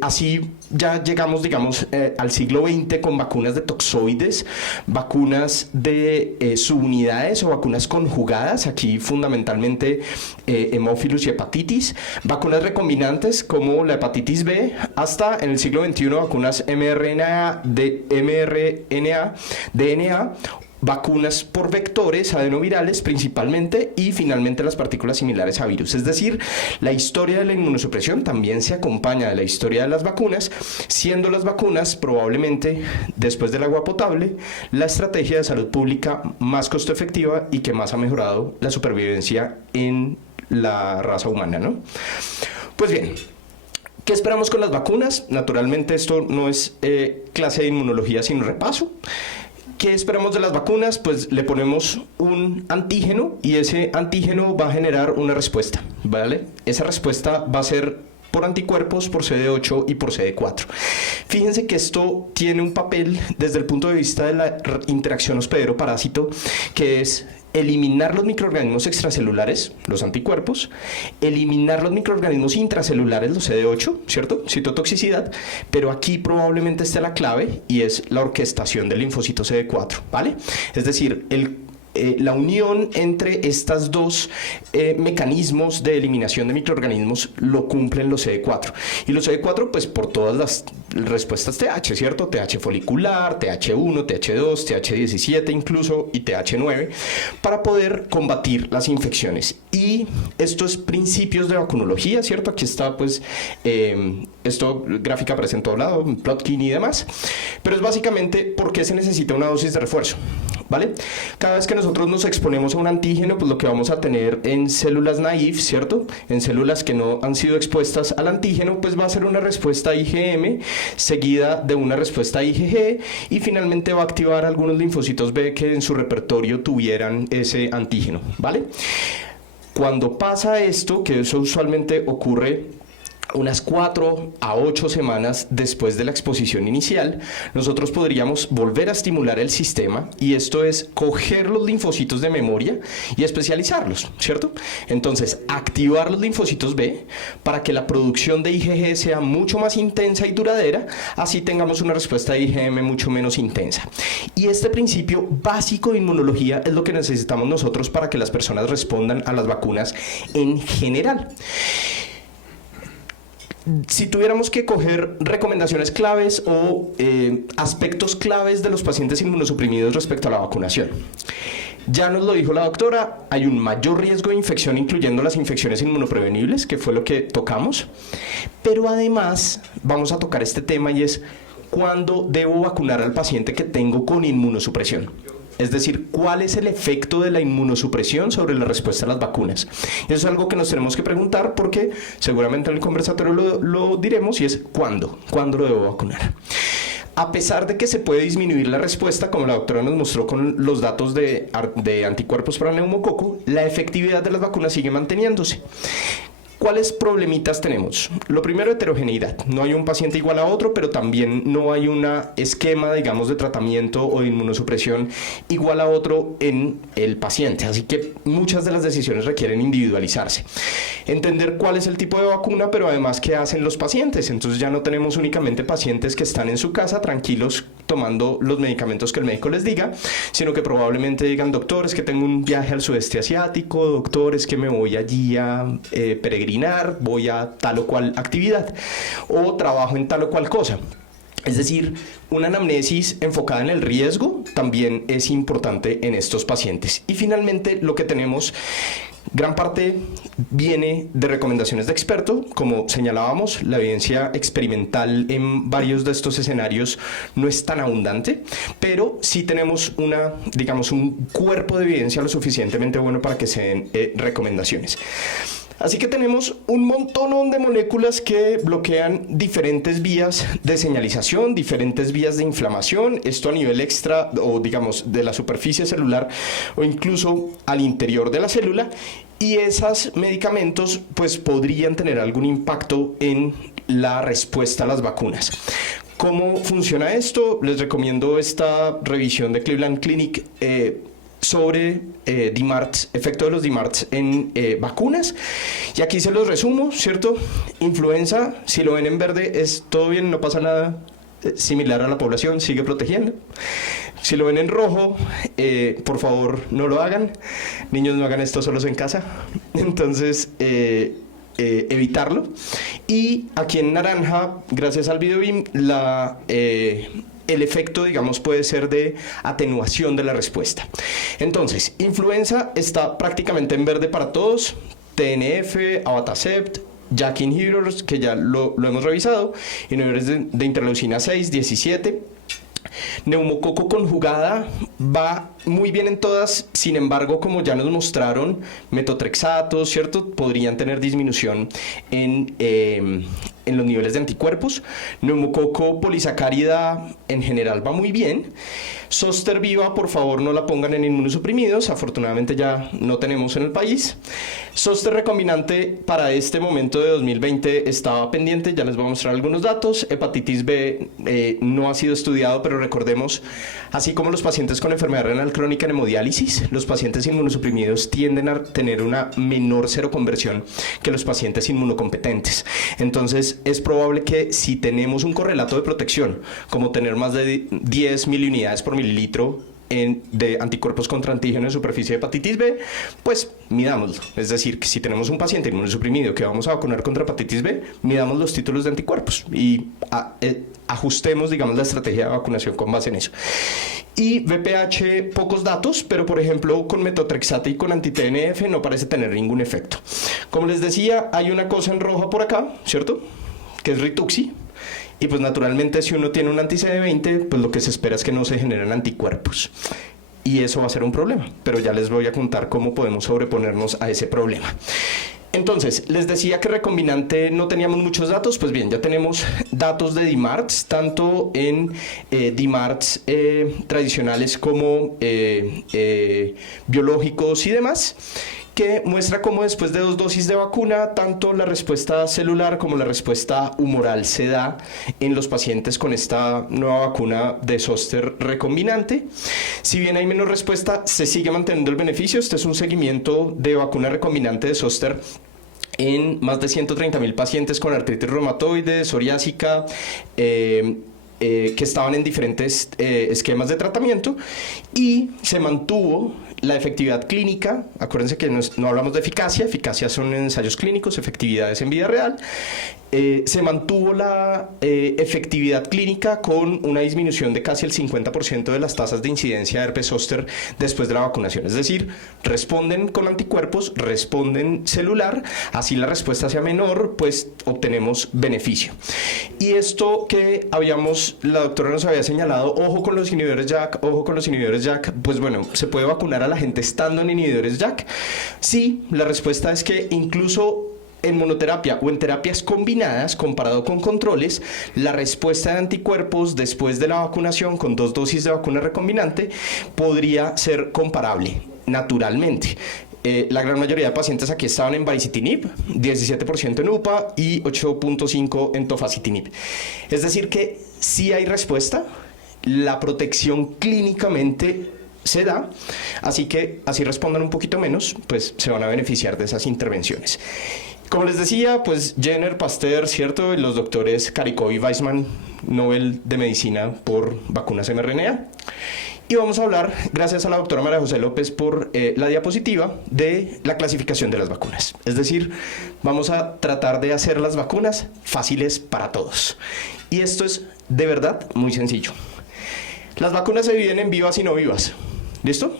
así ya llegamos, digamos, al siglo XX con vacunas de toxoides, vacunas de subunidades o vacunas conjugadas, aquí fundamentalmente hemófilus y hepatitis, vacunas recombinantes como la hepatitis B, hasta en el siglo XXI vacunas mRNA, DNA, vacunas por vectores adenovirales principalmente y finalmente las partículas similares a virus. Es decir, la historia de la inmunosupresión también se acompaña de la historia de las vacunas, siendo las vacunas probablemente, después del agua potable, la estrategia de salud pública más costo efectiva y que más ha mejorado la supervivencia en la raza humana, ¿no? Pues bien, ¿qué esperamos con las vacunas? Naturalmente esto no es clase de inmunología sin repaso. ¿Qué esperamos de las vacunas? Pues le ponemos un antígeno y ese antígeno va a generar una respuesta, ¿vale? Esa respuesta va a ser por anticuerpos, por CD8 y por CD4. Fíjense que esto tiene un papel desde el punto de vista de la interacción hospedero-parásito, que es eliminar los microorganismos extracelulares, los anticuerpos, eliminar los microorganismos intracelulares, los CD8, ¿cierto? Citotoxicidad, pero aquí probablemente esté la clave y es la orquestación del linfocito CD4, ¿vale? Es decir, la unión entre estos dos mecanismos de eliminación de microorganismos lo cumplen los CD4. Y los CD4, pues por todas las respuestas TH, ¿cierto? TH folicular, TH1, TH2, TH17 incluso y TH9, para poder combatir las infecciones. Y estos principios de vacunología, ¿cierto? Aquí está, pues, esto gráfica presente a todo lado, Plotkin y demás. Pero es básicamente por qué se necesita una dosis de refuerzo, ¿vale? Cada vez que nosotros nos exponemos a un antígeno, pues lo que vamos a tener en células naive, ¿cierto? En células que no han sido expuestas al antígeno, pues va a ser una respuesta IgM seguida de una respuesta IgG y finalmente va a activar algunos linfocitos B que en su repertorio tuvieran ese antígeno, ¿vale? Cuando pasa esto, que eso usualmente ocurre unas 4 a 8 semanas después de la exposición inicial, nosotros podríamos volver a estimular el sistema, y esto es coger los linfocitos de memoria y especializarlos, ¿cierto? Entonces, activar los linfocitos B para que la producción de IgG sea mucho más intensa y duradera, así tengamos una respuesta de IgM mucho menos intensa. Y este principio básico de inmunología es lo que necesitamos nosotros para que las personas respondan a las vacunas en general. Si tuviéramos que coger recomendaciones claves o aspectos claves de los pacientes inmunosuprimidos respecto a la vacunación. Ya nos lo dijo la doctora, hay un mayor riesgo de infección, incluyendo las infecciones inmunoprevenibles, que fue lo que tocamos, pero además vamos a tocar este tema, y es ¿cuándo debo vacunar al paciente que tengo con inmunosupresión? Es decir, ¿cuál es el efecto de la inmunosupresión sobre la respuesta a las vacunas? Eso es algo que nos tenemos que preguntar, porque seguramente en el conversatorio lo diremos, y es ¿cuándo? ¿Cuándo lo debo vacunar? A pesar de que se puede disminuir la respuesta, como la doctora nos mostró con los datos de anticuerpos para neumococo, la efectividad de las vacunas sigue manteniéndose. ¿Cuáles problemitas tenemos? Lo primero, heterogeneidad. No hay un paciente igual a otro, pero también no hay un esquema, digamos, de tratamiento o de inmunosupresión igual a otro en el paciente. Así que muchas de las decisiones requieren individualizarse. Entender cuál es el tipo de vacuna, pero además qué hacen los pacientes. Entonces ya no tenemos únicamente pacientes que están en su casa tranquilos tomando los medicamentos que el médico les diga, sino que probablemente digan: doctor, es que tengo un viaje al sudeste asiático, doctor, es que me voy allí a peregrinar, voy a tal o cual actividad, o trabajo en tal o cual cosa. Es decir, una anamnesis enfocada en el riesgo también es importante en estos pacientes. Y finalmente, lo que tenemos, gran parte viene de recomendaciones de experto. Como señalábamos, la evidencia experimental en varios de estos escenarios no es tan abundante, pero sí tenemos un cuerpo de evidencia lo suficientemente bueno para que se den recomendaciones. Así que tenemos un montón de moléculas que bloquean diferentes vías de señalización, diferentes vías de inflamación, esto a nivel extra o digamos de la superficie celular o incluso al interior de la célula, y esos medicamentos pues podrían tener algún impacto en la respuesta a las vacunas. ¿Cómo funciona esto? Les recomiendo esta revisión de Cleveland Clinic sobre DMARDs, efecto de los DMARDs en vacunas, y aquí se los resumo, ¿cierto? Influenza, si lo ven en verde es todo bien, no pasa nada, similar a la población, sigue protegiendo. Si lo ven en rojo, por favor no lo hagan, niños, no hagan esto solos en casa. Entonces evitarlo. Y aquí en naranja, gracias al Videobeam, el efecto, digamos, puede ser de atenuación de la respuesta. Entonces, influenza está prácticamente en verde para todos: TNF, abatacept, JAK inhibitors, que ya lo hemos revisado, inhibidores de interleucina 6, 17. Neumococo conjugada va muy bien en todas, sin embargo, como ya nos mostraron, metotrexato, ¿cierto?, podrían tener disminución en los niveles de anticuerpos. Neumococo polisacárida en general va muy bien. Zoster viva, por favor, no la pongan en inmunosuprimidos, afortunadamente ya no tenemos en el país. Zoster recombinante para este momento de 2020 estaba pendiente, ya les voy a mostrar algunos datos. Hepatitis B no ha sido estudiado, pero recordemos, así como los pacientes con enfermedad renal crónica en hemodiálisis, los pacientes inmunosuprimidos tienden a tener una menor seroconversión que los pacientes inmunocompetentes. Entonces, es probable que si tenemos un correlato de protección, como tener más de 10 miliunidades por mililitro de anticuerpos contra antígeno en superficie de hepatitis B, pues midámoslo. Es decir, que si tenemos un paciente inmunosuprimido que vamos a vacunar contra hepatitis B, midamos los títulos de anticuerpos y ajustemos, digamos, la estrategia de vacunación con base en eso. Y VPH, pocos datos, pero por ejemplo con metotrexato y con anti-TNF no parece tener ningún efecto. Como les decía, hay una cosa en roja por acá, ¿cierto?, que es Rituxi. Y pues naturalmente, si uno tiene un anti-CD20, pues lo que se espera es que no se generen anticuerpos. Y eso va a ser un problema, pero ya les voy a contar cómo podemos sobreponernos a ese problema. Entonces, les decía que recombinante no teníamos muchos datos. Pues bien, ya tenemos datos de DMARDs, tanto en DMARDs tradicionales como biológicos y demás, que muestra cómo después de 2 dosis de vacuna, tanto la respuesta celular como la respuesta humoral se da en los pacientes con esta nueva vacuna de zóster recombinante. Si bien hay menos respuesta, se sigue manteniendo el beneficio. Este es un seguimiento de vacuna recombinante de zóster en más de 130.000 pacientes con artritis reumatoide, psoriásica, que estaban en diferentes esquemas de tratamiento, y se mantuvo la efectividad clínica. Acuérdense que no hablamos de eficacia son en ensayos clínicos, efectividades en vida real. Se mantuvo la efectividad clínica con una disminución de casi el 50% de las tasas de incidencia de herpes zóster después de la vacunación. Es decir, responden con anticuerpos, responden celular, así la respuesta sea menor, pues obtenemos beneficio. Y esto que la doctora nos había señalado, ojo con los inhibidores JAK, pues bueno, ¿se puede vacunar a la gente estando en inhibidores JAK? Sí, la respuesta es que incluso en monoterapia o en terapias combinadas, comparado con controles, la respuesta de anticuerpos después de la vacunación con 2 dosis de vacuna recombinante podría ser comparable, naturalmente. La gran mayoría de pacientes aquí estaban en baricitinib, 17% en UPA y 8.5% en tofacitinib. Es decir que sí hay respuesta, la protección clínicamente se da, así que así respondan un poquito menos, pues se van a beneficiar de esas intervenciones. Como les decía, pues Jenner, Pasteur, ¿cierto? Los doctores Karikó y Weissman, Nobel de Medicina por vacunas mRNA. Y vamos a hablar, gracias a la doctora María José López por la diapositiva, de la clasificación de las vacunas. Es decir, vamos a tratar de hacer las vacunas fáciles para todos. Y esto es de verdad muy sencillo. Las vacunas se dividen en vivas y no vivas. ¿Listo?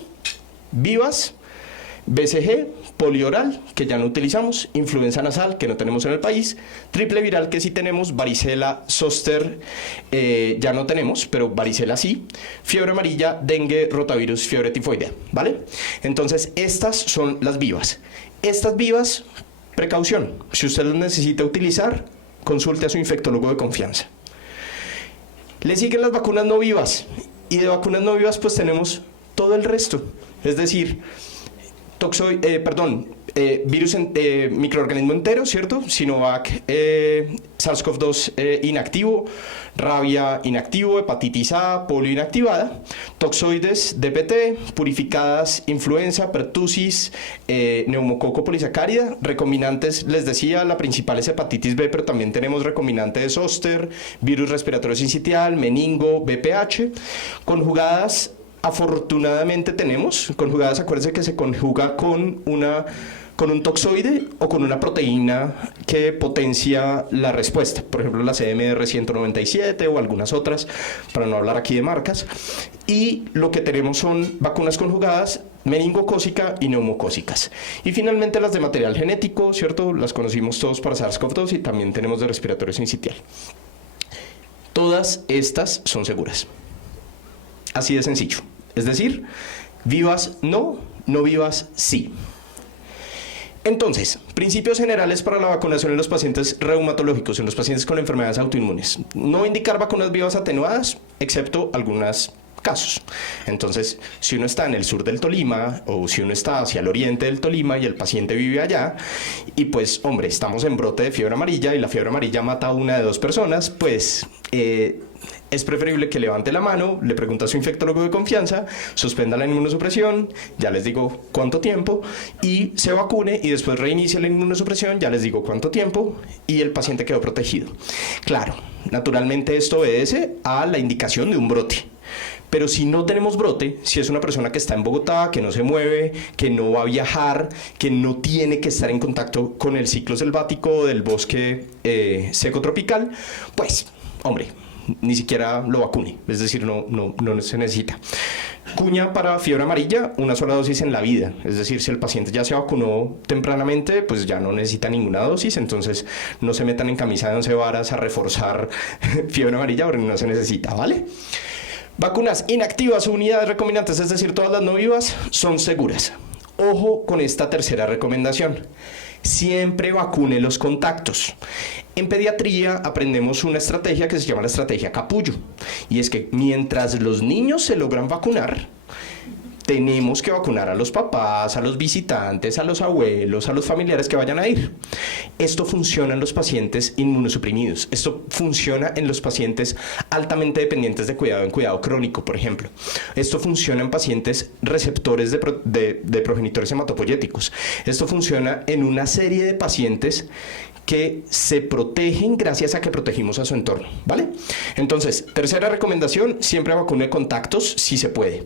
Vivas, BCG, polioral, que ya no utilizamos, influenza nasal, que no tenemos en el país, triple viral, que sí tenemos, varicela, zóster, ya no tenemos, pero varicela sí, fiebre amarilla, dengue, rotavirus, fiebre tifoidea, ¿vale? Entonces, estas son las vivas. Estas vivas, precaución, si usted las necesita utilizar, consulte a su infectólogo de confianza. Le siguen las vacunas no vivas, y de vacunas no vivas pues tenemos todo el resto, es decir, virus, microorganismo entero, ¿cierto? Sinovac, SARS-CoV-2 inactivo, rabia inactivo, hepatitis A, polio inactivada, toxoides, DPT, purificadas, influenza, pertusis, neumococo polisacárida, recombinantes, les decía, la principal es hepatitis B, pero también tenemos recombinante de zóster, virus respiratorio sincitial, meningo, VPH, conjugadas. Afortunadamente tenemos conjugadas, acuérdense que se conjuga con un toxoide o con una proteína que potencia la respuesta, por ejemplo la CMR 197 o algunas otras, para no hablar aquí de marcas. Y lo que tenemos son vacunas conjugadas meningocócica y neumocócicas. Y finalmente las de material genético, ¿cierto? Las conocimos todos para SARS-CoV-2 y también tenemos de respiratorio sincitial. Todas estas son seguras. Así de sencillo. Es decir, vivas no, no vivas sí. Entonces, principios generales para la vacunación en los pacientes reumatológicos, en los pacientes con enfermedades autoinmunes. No indicar vacunas vivas atenuadas, excepto algunos casos. Entonces, si uno está en el sur del Tolima o si uno está hacia el oriente del Tolima y el paciente vive allá y pues, hombre, estamos en brote de fiebre amarilla y la fiebre amarilla mata a 1 de 2 personas, pues es preferible que levante la mano, le pregunte a su infectólogo de confianza, suspenda la inmunosupresión, ya les digo cuánto tiempo, y se vacune y después reinicie la inmunosupresión, ya les digo cuánto tiempo, y el paciente quedó protegido. Claro, naturalmente esto obedece a la indicación de un brote. Pero si no tenemos brote, si es una persona que está en Bogotá, que no se mueve, que no va a viajar, que no tiene que estar en contacto con el ciclo selvático del bosque seco tropical, pues, hombre, ni siquiera lo vacune, es decir, no se necesita. Cuña para fiebre amarilla, 1 sola dosis en la vida, es decir, si el paciente ya se vacunó tempranamente, pues ya no necesita ninguna dosis, entonces no se metan en camisa de 11 varas a reforzar fiebre amarilla porque no se necesita, ¿vale? Vacunas inactivas o unidades recombinantes, es decir, todas las no vivas, son seguras. Ojo con esta tercera recomendación. Siempre vacune los contactos. En pediatría aprendemos una estrategia que se llama la estrategia capullo. Y es que mientras los niños se logran vacunar, tenemos que vacunar a los papás, a los visitantes, a los abuelos, a los familiares que vayan a ir. Esto funciona en los pacientes inmunosuprimidos. Esto funciona en los pacientes altamente dependientes de cuidado en cuidado crónico, por ejemplo. Esto funciona en pacientes receptores de progenitores hematopoyéticos. Esto funciona en una serie de pacientes que se protegen gracias a que protegimos a su entorno, ¿vale? Entonces, tercera recomendación, siempre vacune contactos si se puede.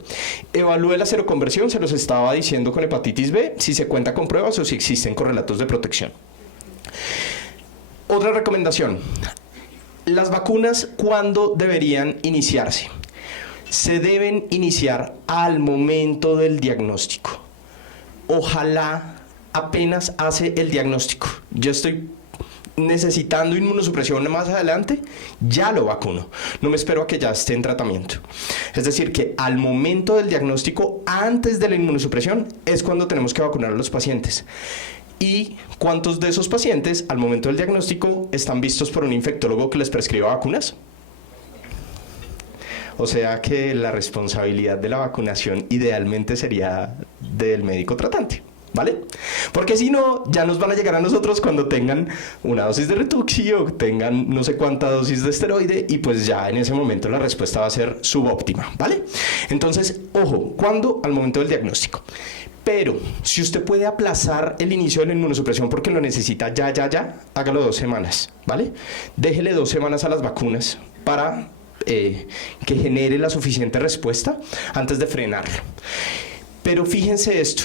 Evalúe la seroconversión, se los estaba diciendo con hepatitis B, si se cuenta con pruebas o si existen correlatos de protección. Otra recomendación, las vacunas, ¿cuándo deberían iniciarse? Se deben iniciar al momento del diagnóstico. Ojalá apenas hace el diagnóstico. Yo estoy necesitando inmunosupresión más adelante, ya lo vacuno. No me espero a que ya esté en tratamiento. Es decir, que al momento del diagnóstico, antes de la inmunosupresión, es cuando tenemos que vacunar a los pacientes. ¿Y cuántos de esos pacientes, al momento del diagnóstico, están vistos por un infectólogo que les prescriba vacunas? O sea que la responsabilidad de la vacunación idealmente sería del médico tratante, ¿vale? Porque si no, ya nos van a llegar a nosotros cuando tengan una dosis de Rituxi o tengan no sé cuánta dosis de esteroide, y pues ya en ese momento la respuesta va a ser subóptima, ¿vale? Entonces, ojo, ¿cuándo? Al momento del diagnóstico. Pero si usted puede aplazar el inicio de la inmunosupresión porque lo necesita ya, hágalo 2 semanas, ¿vale? Déjele 2 semanas a las vacunas para que genere la suficiente respuesta antes de frenarlo. Pero fíjense esto,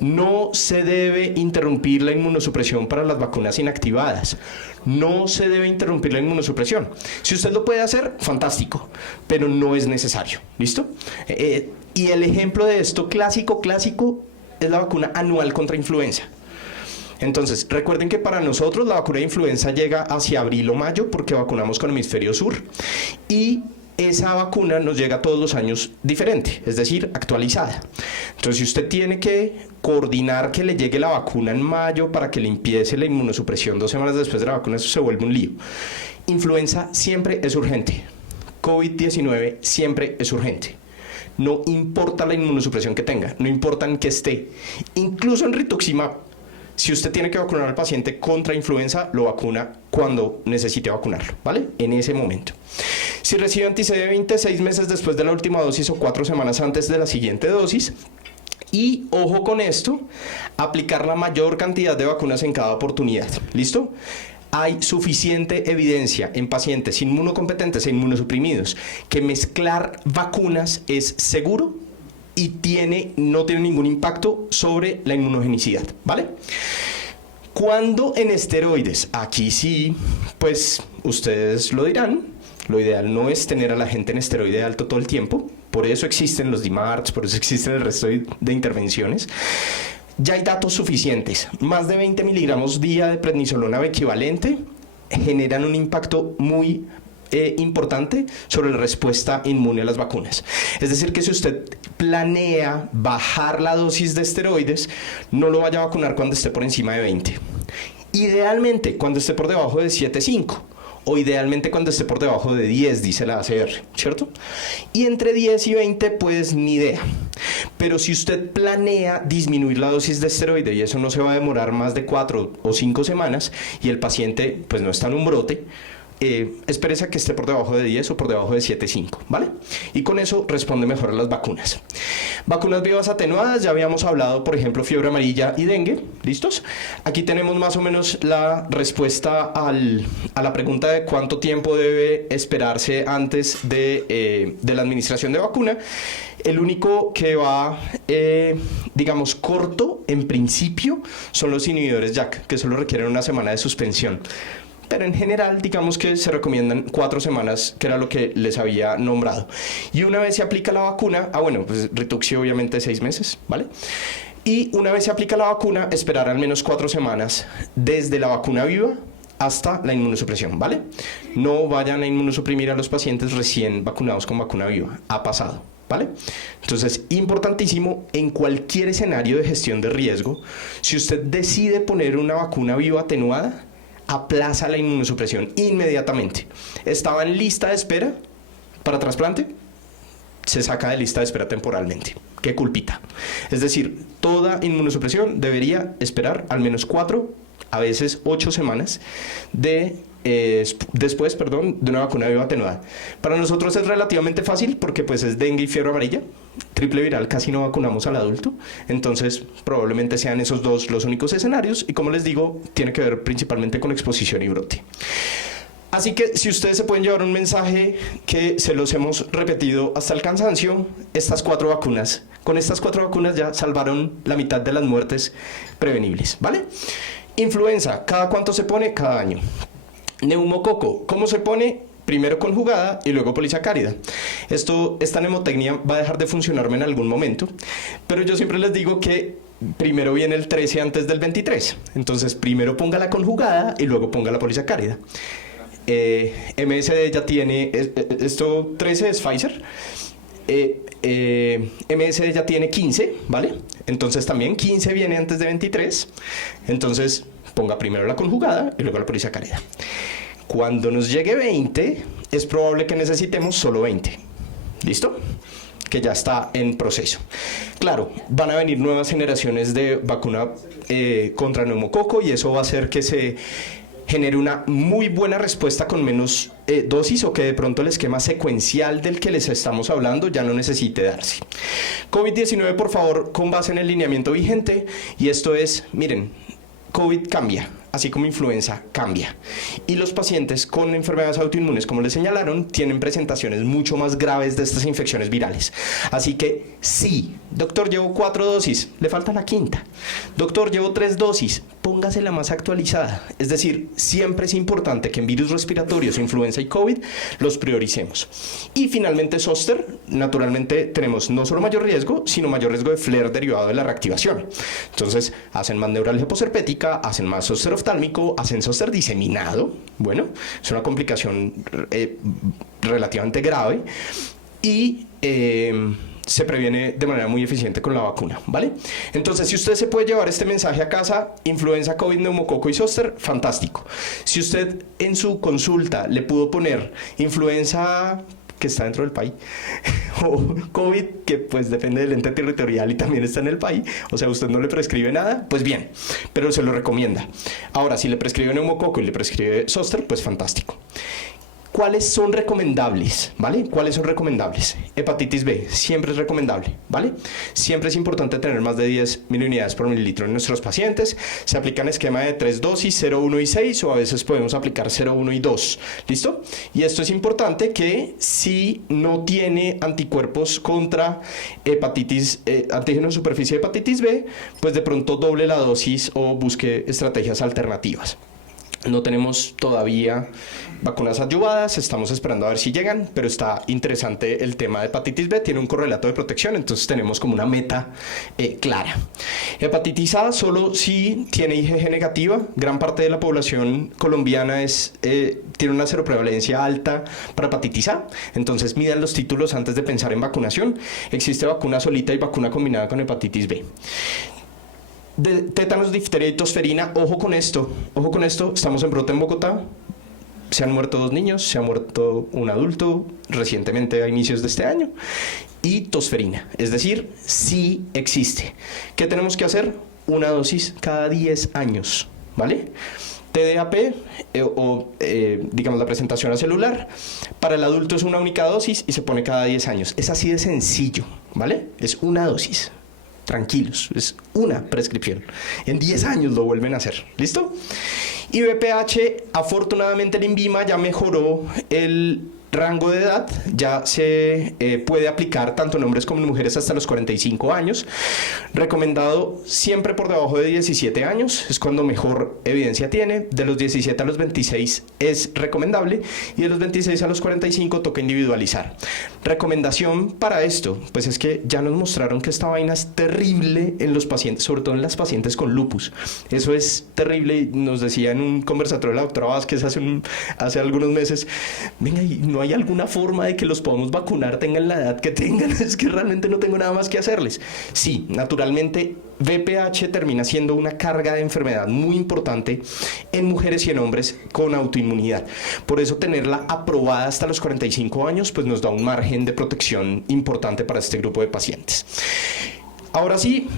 no se debe interrumpir la inmunosupresión para las vacunas inactivadas. No se debe interrumpir la inmunosupresión. Si usted lo puede hacer, fantástico, pero no es necesario. ¿Listo? Y el ejemplo de esto clásico es la vacuna anual contra influenza. Entonces, recuerden que para nosotros la vacuna de influenza llega hacia abril o mayo porque vacunamos con hemisferio sur, y esa vacuna nos llega todos los años diferente, es decir, actualizada. Entonces, si usted tiene que coordinar que le llegue la vacuna en mayo para que le empiece la inmunosupresión 2 semanas después de la vacuna, eso se vuelve un lío. Influenza siempre es urgente. COVID-19 siempre es urgente. No importa la inmunosupresión que tenga, no importa en qué esté. Incluso en rituximab, si usted tiene que vacunar al paciente contra influenza, lo vacuna cuando necesite vacunarlo, ¿vale? En ese momento. Si recibe anti-CD20 6 meses después de la última dosis o 4 semanas antes de la siguiente dosis. Y ojo con esto, aplicar la mayor cantidad de vacunas en cada oportunidad. ¿Listo? Hay suficiente evidencia en pacientes inmunocompetentes e inmunosuprimidos que mezclar vacunas es seguro y no tiene ningún impacto sobre la inmunogenicidad, ¿vale? Cuando en esteroides, aquí sí, pues ustedes lo dirán, lo ideal no es tener a la gente en esteroide alto todo el tiempo, por eso existen los DMARDs, por eso existen el resto de intervenciones. Ya hay datos suficientes, más de 20 miligramos día de prednisolona equivalente generan un impacto muy importante sobre la respuesta inmune a las vacunas. Es decir, que si usted planea bajar la dosis de esteroides, no lo vaya a vacunar cuando esté por encima de 20. Idealmente cuando esté por debajo de 7,5 o idealmente cuando esté por debajo de 10, dice la ACR, ¿cierto? Y entre 10 y 20, pues ni idea. Pero si usted planea disminuir la dosis de esteroide, y eso no se va a demorar más de 4 o 5 semanas, y el paciente pues no está en un brote, espérese a que esté por debajo de 10 o por debajo de 7,5, ¿vale? Y con eso responde mejor a las vacunas. Vacunas vivas atenuadas, ya habíamos hablado, por ejemplo, fiebre amarilla y dengue, ¿listos? Aquí tenemos más o menos la respuesta a la pregunta de cuánto tiempo debe esperarse antes de la administración de vacuna. El único que va, digamos, corto en principio son los inhibidores JAK, que solo requieren 1 semana de suspensión. Pero en general, digamos que se recomiendan 4 semanas, que era lo que les había nombrado. Y una vez se aplica la vacuna, pues Rituxi obviamente 6 meses, ¿vale? Y una vez se aplica la vacuna, esperar al menos 4 semanas desde la vacuna viva hasta la inmunosupresión, ¿vale? No vayan a inmunosuprimir a los pacientes recién vacunados con vacuna viva, ha pasado, ¿vale? Entonces, importantísimo, en cualquier escenario de gestión de riesgo, si usted decide poner una vacuna viva atenuada, aplaza la inmunosupresión inmediatamente. Estaba en lista de espera para trasplante, se saca de lista de espera temporalmente. qué culpita. Es decir, toda inmunosupresión debería esperar al menos 4, a veces 8 semanas después de una vacuna viva atenuada. Para nosotros es relativamente fácil porque pues es dengue y fiebre amarilla. Triple viral casi no vacunamos al adulto, entonces probablemente sean esos dos los únicos escenarios y como les digo, tiene que ver principalmente con exposición y brote. Así que si ustedes se pueden llevar un mensaje que se los hemos repetido hasta el cansancio, estas 4 vacunas, con estas 4 vacunas ya salvaron la mitad de las muertes prevenibles, ¿vale? Influenza, ¿cada cuánto se pone? Cada año. Neumococo, ¿cómo se pone? Primero conjugada y luego polisacárida. Esta mnemotecnia va a dejar de funcionarme en algún momento, pero yo siempre les digo que primero viene el 13 antes del 23. Entonces primero ponga la conjugada y luego ponga la polisacárida. MSD ya tiene, esto 13 es Pfizer. MSD ya tiene 15, ¿vale? Entonces también 15 viene antes de 23. Entonces ponga primero la conjugada y luego la polisacárida. Cuando nos llegue 20, es probable que necesitemos solo 20. ¿Listo? Que ya está en proceso. Claro, van a venir nuevas generaciones de vacuna contra neumococo y eso va a hacer que se genere una muy buena respuesta con menos dosis o que de pronto el esquema secuencial del que les estamos hablando ya no necesite darse. COVID-19, por favor, con base en el lineamiento vigente, y esto es, miren, COVID cambia, así como influenza cambia. Y los pacientes con enfermedades autoinmunes, como les señalaron, tienen presentaciones mucho más graves de estas infecciones virales. Así que sí, doctor, llevo 4 dosis, le falta la quinta. Doctor, llevo 3 dosis, póngase la más actualizada. Es decir, siempre es importante que en virus respiratorios, influenza y COVID, los prioricemos. Y finalmente, zóster, naturalmente tenemos no solo mayor riesgo, sino mayor riesgo de flare derivado de la reactivación. Entonces, hacen más neuralgia posherpética, hacen más zóster oftálmico, hacen zóster diseminado. Bueno, es una complicación relativamente grave y se previene de manera muy eficiente con la vacuna, ¿vale? Entonces, si usted se puede llevar este mensaje a casa, influenza, COVID, neumococo y zóster, fantástico. Si usted en su consulta le pudo poner influenza que está dentro del país, o COVID, que pues depende del ente territorial y también está en el país, o sea, usted no le prescribe nada, pues bien, pero se lo recomienda. Ahora, si le prescribe neumococo y le prescribe zóster, pues fantástico. ¿Cuáles son recomendables? ¿Vale? ¿Cuáles son recomendables? Hepatitis B, siempre es recomendable, ¿vale? Siempre es importante tener más de 10 miliunidades por mililitro en nuestros pacientes. Se aplican esquema de 3 dosis, 0, 1 y 6, o a veces podemos aplicar 0, 1 y 2. ¿Listo? Y esto es importante que si no tiene anticuerpos contra hepatitis, antígeno de superficie de hepatitis B, pues de pronto doble la dosis o busque estrategias alternativas. No tenemos todavía vacunas adyuvadas, estamos esperando a ver si llegan, pero está interesante el tema de hepatitis B, tiene un correlato de protección, entonces tenemos como una meta clara. Hepatitis A solo si tiene IgG negativa, gran parte de la población colombiana tiene una seroprevalencia alta para hepatitis A, entonces midan los títulos antes de pensar en vacunación. Existe vacuna solita y vacuna combinada con hepatitis B. De tétanos, difteria y tosferina, ojo con esto, estamos en brote en Bogotá, se han muerto 2 niños, se ha muerto un adulto recientemente a inicios de este año, y tosferina, es decir, sí existe. ¿Qué tenemos que hacer? Una dosis cada 10 años, ¿vale? TDAP digamos la presentación a celular, para el adulto es una única dosis y se pone cada 10 años, es así de sencillo, ¿vale? Es una dosis. Tranquilos, es una prescripción. En 10 años lo vuelven a hacer. ¿Listo? Y VPH, afortunadamente el INVIMA ya mejoró el rango de edad, ya se puede aplicar tanto en hombres como en mujeres hasta los 45 años. Recomendado siempre por debajo de 17 años, es cuando mejor evidencia tiene. De los 17 a los 26 es recomendable y de los 26 a los 45 toca individualizar. Recomendación para esto, pues es que ya nos mostraron que esta vaina es terrible en los pacientes, sobre todo en las pacientes con lupus. Eso es terrible y nos decía en un conversatorio la doctora Vázquez hace algunos meses, venga, y no hay hay alguna forma de que los podamos vacunar, tengan la edad que tengan, es que realmente no tengo nada más que hacerles. Sí, naturalmente VPH termina siendo una carga de enfermedad muy importante en mujeres y en hombres con autoinmunidad. Por eso tenerla aprobada hasta los 45 años pues nos da un margen de protección importante para este grupo de pacientes. Ahora sí,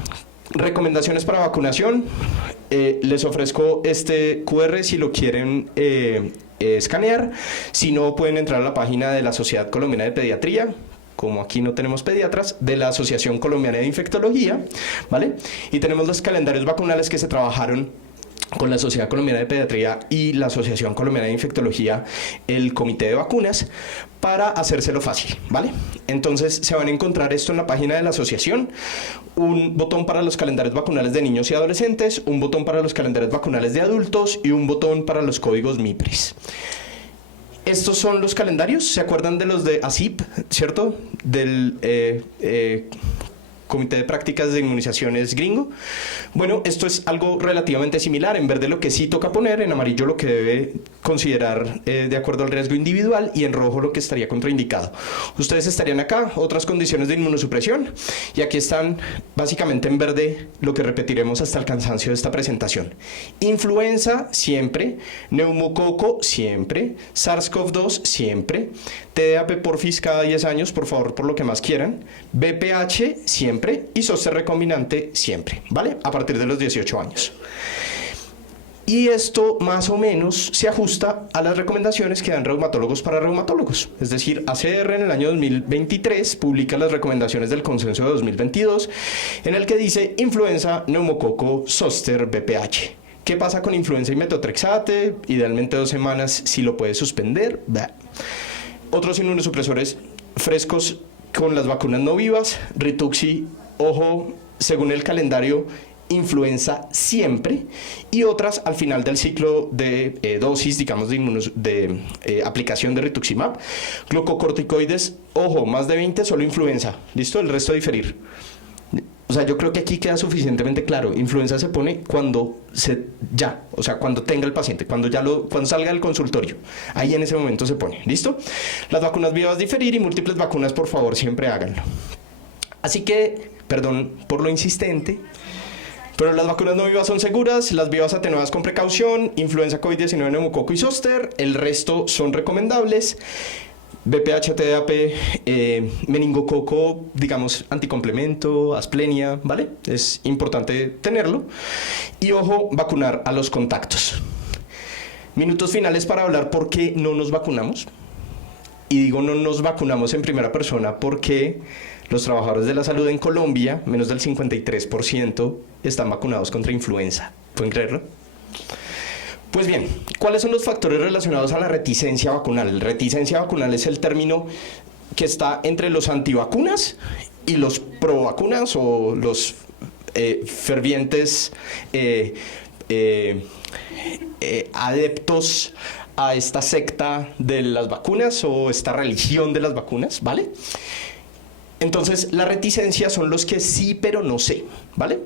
recomendaciones para vacunación. Les ofrezco este QR si lo quieren escanear. Si no, pueden entrar a la página de la Sociedad Colombiana de Pediatría, como aquí no tenemos pediatras, de la Asociación Colombiana de Infectología, ¿vale? Y tenemos los calendarios vacunales que se trabajaron con la Sociedad Colombiana de Pediatría y la Asociación Colombiana de Infectología, el Comité de Vacunas, para hacérselo fácil, ¿vale? Entonces se van a encontrar esto en la página de la asociación, un botón para los calendarios vacunales de niños y adolescentes, un botón para los calendarios vacunales de adultos y un botón para los códigos MIPRES. Estos son los calendarios, ¿se acuerdan de los de ACIP, cierto? Del Comité de Prácticas de Inmunizaciones gringo. Bueno, esto es algo relativamente similar. En verde lo que sí toca poner, en amarillo lo que debe considerar de acuerdo al riesgo individual y en rojo lo que estaría contraindicado. Ustedes estarían acá, otras condiciones de inmunosupresión, y aquí están básicamente en verde lo que repetiremos hasta el cansancio de esta presentación. Influenza, siempre. Neumococo, siempre. SARS-CoV-2, siempre. TDAP porfis cada 10 años, por favor, por lo que más quieran. VPH, siempre. Y zóster recombinante, siempre, ¿vale? A partir de los 18 años. Y esto más o menos se ajusta a las recomendaciones que dan reumatólogos para reumatólogos. Es decir, ACR en el año 2023 publica las recomendaciones del consenso de 2022 en el que dice influenza, neumococo, zóster, VPH. ¿Qué pasa con influenza y metotrexate? Idealmente 2 semanas, si lo puede suspender. Bah. Otros inmunosupresores frescos con las vacunas no vivas, Rituxi, ojo, según el calendario, influenza siempre, y otras al final del ciclo de dosis, digamos, de aplicación de rituximab. Glucocorticoides, ojo, más de 20, solo influenza, ¿listo? El resto diferir. O sea, yo creo que aquí queda suficientemente claro. Influenza se pone cuando cuando tenga el paciente, cuando salga del consultorio. Ahí en ese momento se pone, ¿listo? Las vacunas vivas diferir y múltiples vacunas, por favor, siempre háganlo. Así que, perdón por lo insistente, pero las vacunas no vivas son seguras, las vivas atenuadas con precaución, influenza COVID-19, neumococo y zóster, el resto son recomendables. VPH, TDAP, meningococo, digamos, anticomplemento, asplenia, ¿vale? Es importante tenerlo. Y ojo, vacunar a los contactos. Minutos finales para hablar por qué no nos vacunamos. Y digo no nos vacunamos en primera persona porque los trabajadores de la salud en Colombia, menos del 53%, están vacunados contra influenza. ¿Pueden creerlo? Pues bien, ¿cuáles son los factores relacionados a la reticencia vacunal? Reticencia vacunal es el término que está entre los antivacunas y los provacunas o los fervientes adeptos a esta secta de las vacunas o esta religión de las vacunas, ¿vale? Entonces, la reticencia son los que sí pero no sé, ¿vale?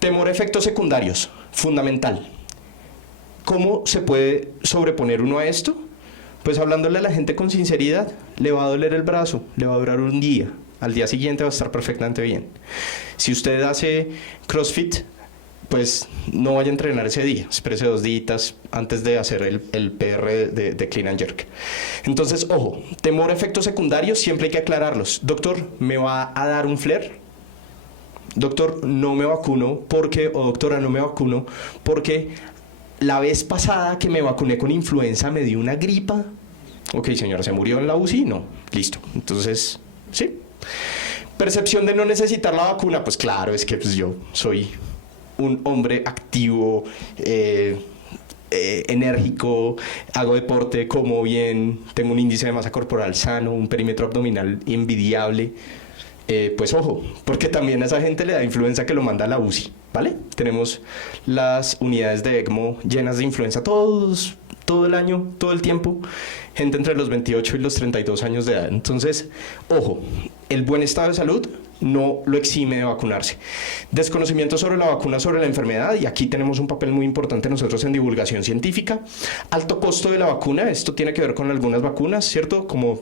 Temor a efectos secundarios, fundamental. ¿Cómo se puede sobreponer uno a esto? Pues hablándole a la gente con sinceridad. Le va a doler el brazo, le va a durar un día, al día siguiente va a estar perfectamente bien. Si usted hace CrossFit, pues no vaya a entrenar ese día, espérese 2 días antes de hacer el PR de Clean and Jerk. Entonces, ojo, temor a efectos secundarios, siempre hay que aclararlos. Doctor, ¿me va a dar un flare? Doctor, no me vacuno porque, o doctora, no me vacuno porque la vez pasada que me vacuné con influenza me dio una gripa. Ok, señora, ¿se murió en la UCI? No, listo. Entonces, sí. Percepción de no necesitar la vacuna, pues claro, es que pues, yo soy un hombre activo, enérgico, hago deporte, como bien, tengo un índice de masa corporal sano, un perímetro abdominal envidiable. Pues ojo, porque también a esa gente le da influenza que lo manda a la UCI, ¿vale? Tenemos las unidades de ECMO llenas de influenza todo el año, todo el tiempo, gente entre los 28 y los 32 años de edad. Entonces, ojo, el buen estado de salud no lo exime de vacunarse. Desconocimiento sobre la vacuna, sobre la enfermedad, y aquí tenemos un papel muy importante nosotros en divulgación científica. Alto costo de la vacuna, esto tiene que ver con algunas vacunas, ¿cierto? Como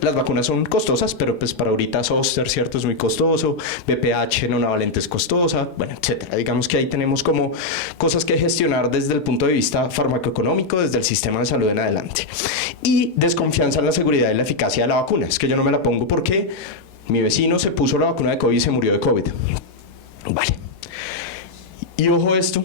las vacunas son costosas, pero pues para ahorita Zoster, ¿cierto? Es muy costoso, BPH nonavalente es costosa, bueno, etcétera. Digamos que ahí tenemos como cosas que gestionar desde el punto de vista farmacoeconómico, desde el sistema de salud en adelante. Y desconfianza en la seguridad y la eficacia de la vacuna. Es que yo no me la pongo porque mi vecino se puso la vacuna de COVID y se murió de COVID. Vale. Y ojo esto,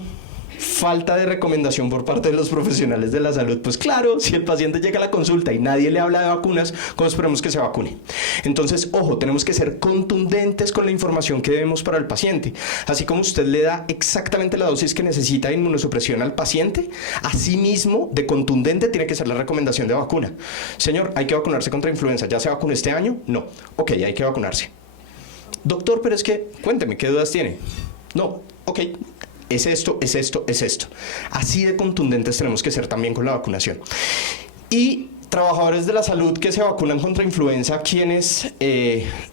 falta de recomendación por parte de los profesionales de la salud. Pues claro, si el paciente llega a la consulta y nadie le habla de vacunas, ¿cómo esperamos que se vacune? Entonces, ojo, tenemos que ser contundentes con la información que debemos para el paciente. Así como usted le da exactamente la dosis que necesita de inmunosupresión al paciente, asimismo, de contundente tiene que ser la recomendación de vacuna. Señor, hay que vacunarse contra influenza. ¿Ya se vacunó este año? No. Ok, hay que vacunarse. Doctor, pero es que, cuénteme, ¿qué dudas tiene? No. Ok. Es esto, es esto, es esto. Así de contundentes tenemos que ser también con la vacunación. Y trabajadores de la salud que se vacunan contra influenza, ¿quiénes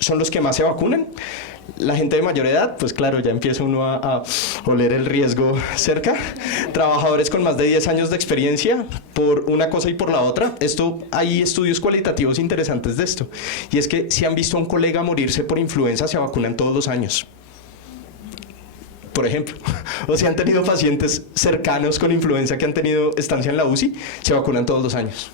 son los que más se vacunan? La gente de mayor edad, pues claro, ya empieza uno a oler el riesgo cerca. Trabajadores con más de 10 años de experiencia, por una cosa y por la otra. Hay estudios cualitativos interesantes de esto. Y es que si han visto a un colega morirse por influenza, se vacunan todos los años. Por ejemplo, o si han tenido pacientes cercanos con influenza que han tenido estancia en la UCI, se vacunan todos los años.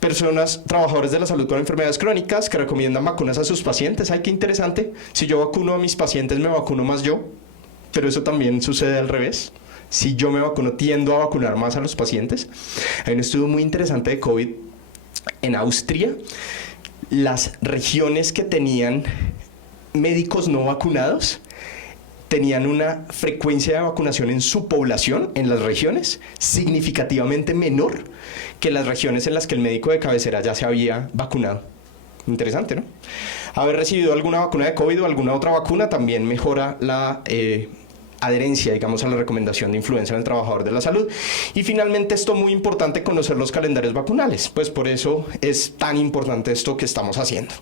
Personas, trabajadores de la salud con enfermedades crónicas que recomiendan vacunas a sus pacientes. ¡Ay, qué interesante! Si yo vacuno a mis pacientes, me vacuno más yo, pero eso también sucede al revés. Si yo me vacuno, tiendo a vacunar más a los pacientes. Hay un estudio muy interesante de COVID en Austria. Las regiones que tenían médicos no vacunados tenían una frecuencia de vacunación en su población, en las regiones, significativamente menor que las regiones en las que el médico de cabecera ya se había vacunado. Interesante, ¿no? Haber recibido alguna vacuna de COVID o alguna otra vacuna también mejora la adherencia, digamos, a la recomendación de influenza en el trabajador de la salud. Y finalmente, esto muy importante, conocer los calendarios vacunales. Pues por eso es tan importante esto que estamos haciendo.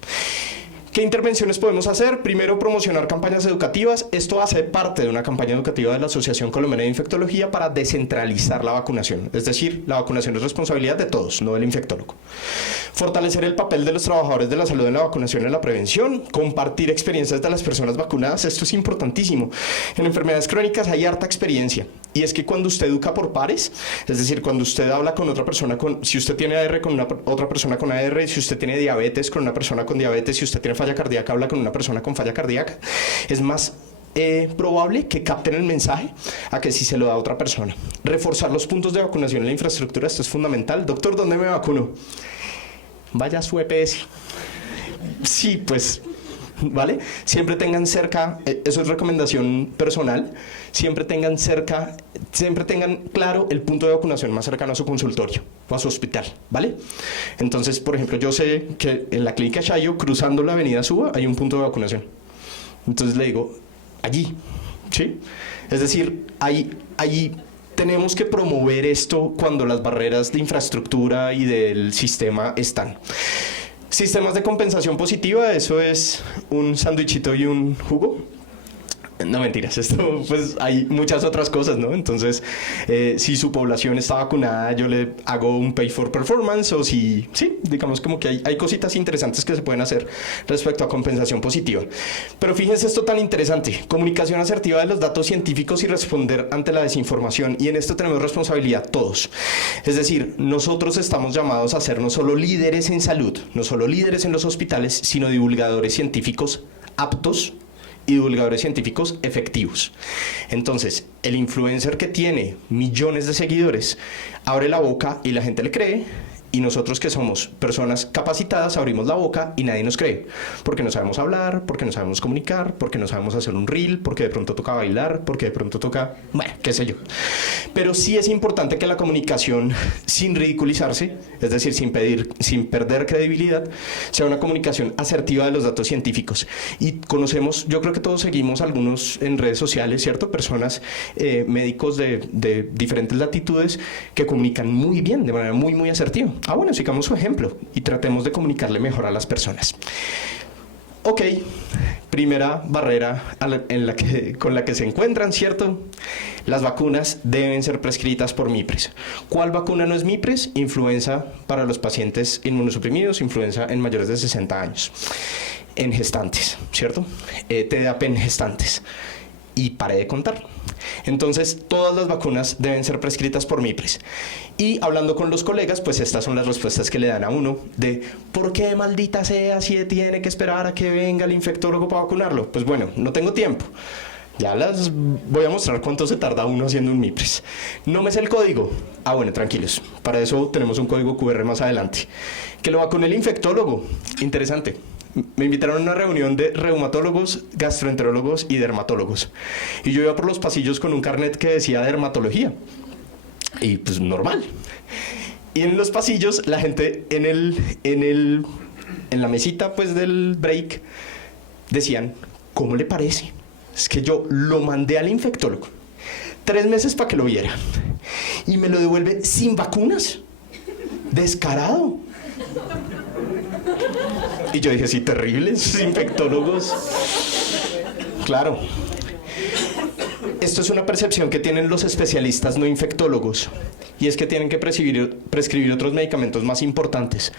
¿Qué intervenciones podemos hacer? Primero, promocionar campañas educativas. Esto hace parte de una campaña educativa de la Asociación Colombiana de Infectología para descentralizar la vacunación. Es decir, la vacunación es responsabilidad de todos, no del infectólogo. Fortalecer el papel de los trabajadores de la salud en la vacunación y en la prevención. Compartir experiencias de las personas vacunadas. Esto es importantísimo. En enfermedades crónicas hay harta experiencia. Y es que cuando usted educa por pares, es decir, cuando usted habla con otra persona, si usted tiene AR con otra persona con AR, si usted tiene diabetes con una persona con diabetes, si usted tiene falla cardíaca, habla con una persona con falla cardíaca, es más probable que capten el mensaje a que si se lo da a otra persona. Reforzar los puntos de vacunación en la infraestructura, esto es fundamental. Doctor, ¿dónde me vacuno? Vaya a su EPS. Sí, pues, ¿vale? Siempre tengan cerca, eso es recomendación personal, siempre tengan claro el punto de vacunación más cercano a su consultorio o a su hospital, ¿vale? Entonces, por ejemplo, yo sé que en la clínica Chayo, cruzando la avenida Suba, hay un punto de vacunación. Entonces le digo, allí, ¿sí? Es decir, allí tenemos que promover esto cuando las barreras de infraestructura y del sistema están. Sistemas de compensación positiva, eso es un sándwichito y un jugo. No, mentiras, esto pues hay muchas otras cosas, ¿no? Entonces, si su población está vacunada, yo le hago un pay for performance, o si, sí, digamos como que hay cositas interesantes que se pueden hacer respecto a compensación positiva. Pero fíjense esto tan interesante, comunicación asertiva de los datos científicos y responder ante la desinformación, y en esto tenemos responsabilidad todos. Es decir, nosotros estamos llamados a ser no solo líderes en salud, no solo líderes en los hospitales, sino divulgadores científicos aptos y divulgadores científicos efectivos. Entonces, el influencer que tiene millones de seguidores abre la boca y la gente le cree, y nosotros que somos personas capacitadas abrimos la boca y nadie nos cree, porque no sabemos hablar, porque no sabemos comunicar, porque no sabemos hacer un reel, porque de pronto toca bailar, porque de pronto toca, bueno, qué sé yo. Pero sí es importante que la comunicación, sin ridiculizarse, es decir, sin perder credibilidad, sea una comunicación asertiva de los datos científicos. Y conocemos, yo creo que todos seguimos algunos en redes sociales, ¿cierto? Personas, médicos de diferentes latitudes que comunican muy bien, de manera muy asertiva. Bueno, sigamos su ejemplo y tratemos de comunicarle mejor a las personas. Ok, primera barrera con la que se encuentran, ¿cierto? Las vacunas deben ser prescritas por MIPRES. ¿Cuál vacuna no es MIPRES? Influenza para los pacientes inmunosuprimidos, influenza en mayores de 60 años. En gestantes, ¿cierto? TDAP en gestantes. Y paré de contar. Entonces, todas las vacunas deben ser prescritas por MIPRES. Y hablando con los colegas, pues estas son las respuestas que le dan a uno de ¿por qué maldita sea si tiene que esperar a que venga el infectólogo para vacunarlo? Pues bueno, no tengo tiempo. Ya las voy a mostrar cuánto se tarda uno haciendo un MIPRES. No me sé el código. Ah, bueno, tranquilos. Para eso tenemos un código QR más adelante. Que lo vacune el infectólogo. Interesante. Me invitaron a una reunión de reumatólogos, gastroenterólogos y dermatólogos. Y yo iba por los pasillos con un carnet que decía dermatología. Y pues normal. Y en los pasillos la gente en la mesita pues del break decían, ¿cómo le parece? Es que yo lo mandé al infectólogo 3 meses para que lo viera y me lo devuelve sin vacunas. Descarado. Y yo dije, sí, terribles infectólogos. Claro. Esto es una percepción que tienen los especialistas no infectólogos. Y es que tienen que prescribir otros medicamentos más importantes.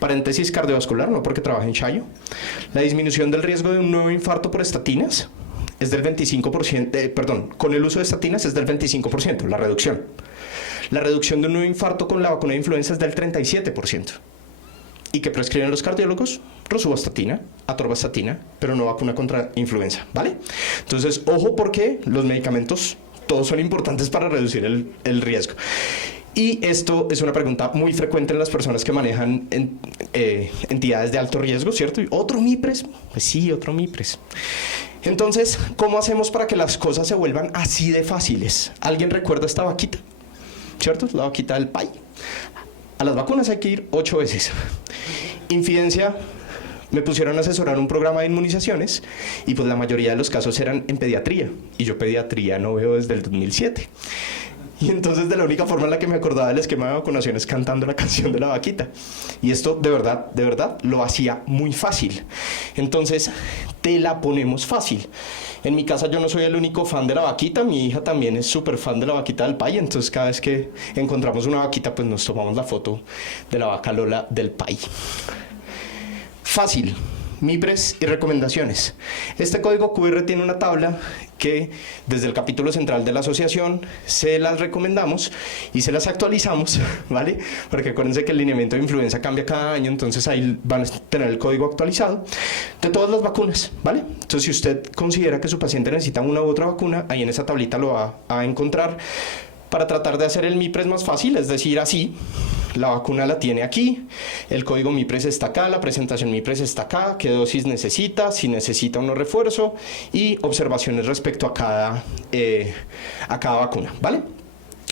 Paréntesis cardiovascular, no porque trabaje en Chayo. La disminución del riesgo de un nuevo infarto por estatinas es del 25%, con el uso de estatinas es del 25%, la reducción. La reducción de un nuevo infarto con la vacuna de influenza es del 37%. ¿Y que prescriben los cardiólogos? Rosuvastatina, atorvastatina, pero no vacuna contra influenza, ¿vale? Entonces, ojo porque los medicamentos todos son importantes para reducir el riesgo. Y esto es una pregunta muy frecuente en las personas que manejan entidades de alto riesgo, ¿cierto? ¿Y otro MIPRES? Pues sí, otro MIPRES. Entonces, ¿cómo hacemos para que las cosas se vuelvan así de fáciles? ¿Alguien recuerda esta vaquita? ¿Cierto? La vaquita del PAI. A las vacunas hay que ir 8 veces. Infidencia, me pusieron a asesorar un programa de inmunizaciones y pues la mayoría de los casos eran en pediatría. Y yo pediatría no veo desde el 2007. Y entonces de la única forma en la que me acordaba del esquema de vacunación es cantando la canción de la vaquita. Y esto de verdad, lo hacía muy fácil. Entonces, te la ponemos fácil. En mi casa yo no soy el único fan de la vaquita, mi hija también es súper fan de la vaquita del PAI, entonces cada vez que encontramos una vaquita, pues nos tomamos la foto de la vaca Lola del PAI. Fácil. MIPRES y recomendaciones. Este código QR tiene una tabla que desde el capítulo central de la asociación se las recomendamos y se las actualizamos, ¿vale? Porque acuérdense que el lineamiento de influenza cambia cada año, entonces ahí van a tener el código actualizado de todas las vacunas, ¿vale? Entonces si usted considera que su paciente necesita una u otra vacuna, ahí en esa tablita lo va a encontrar para tratar de hacer el MIPRES más fácil, es decir, así. La vacuna la tiene aquí, el código MIPRES está acá, la presentación MIPRES está acá, qué dosis necesita, si necesita un refuerzo y observaciones respecto a cada vacuna, ¿vale?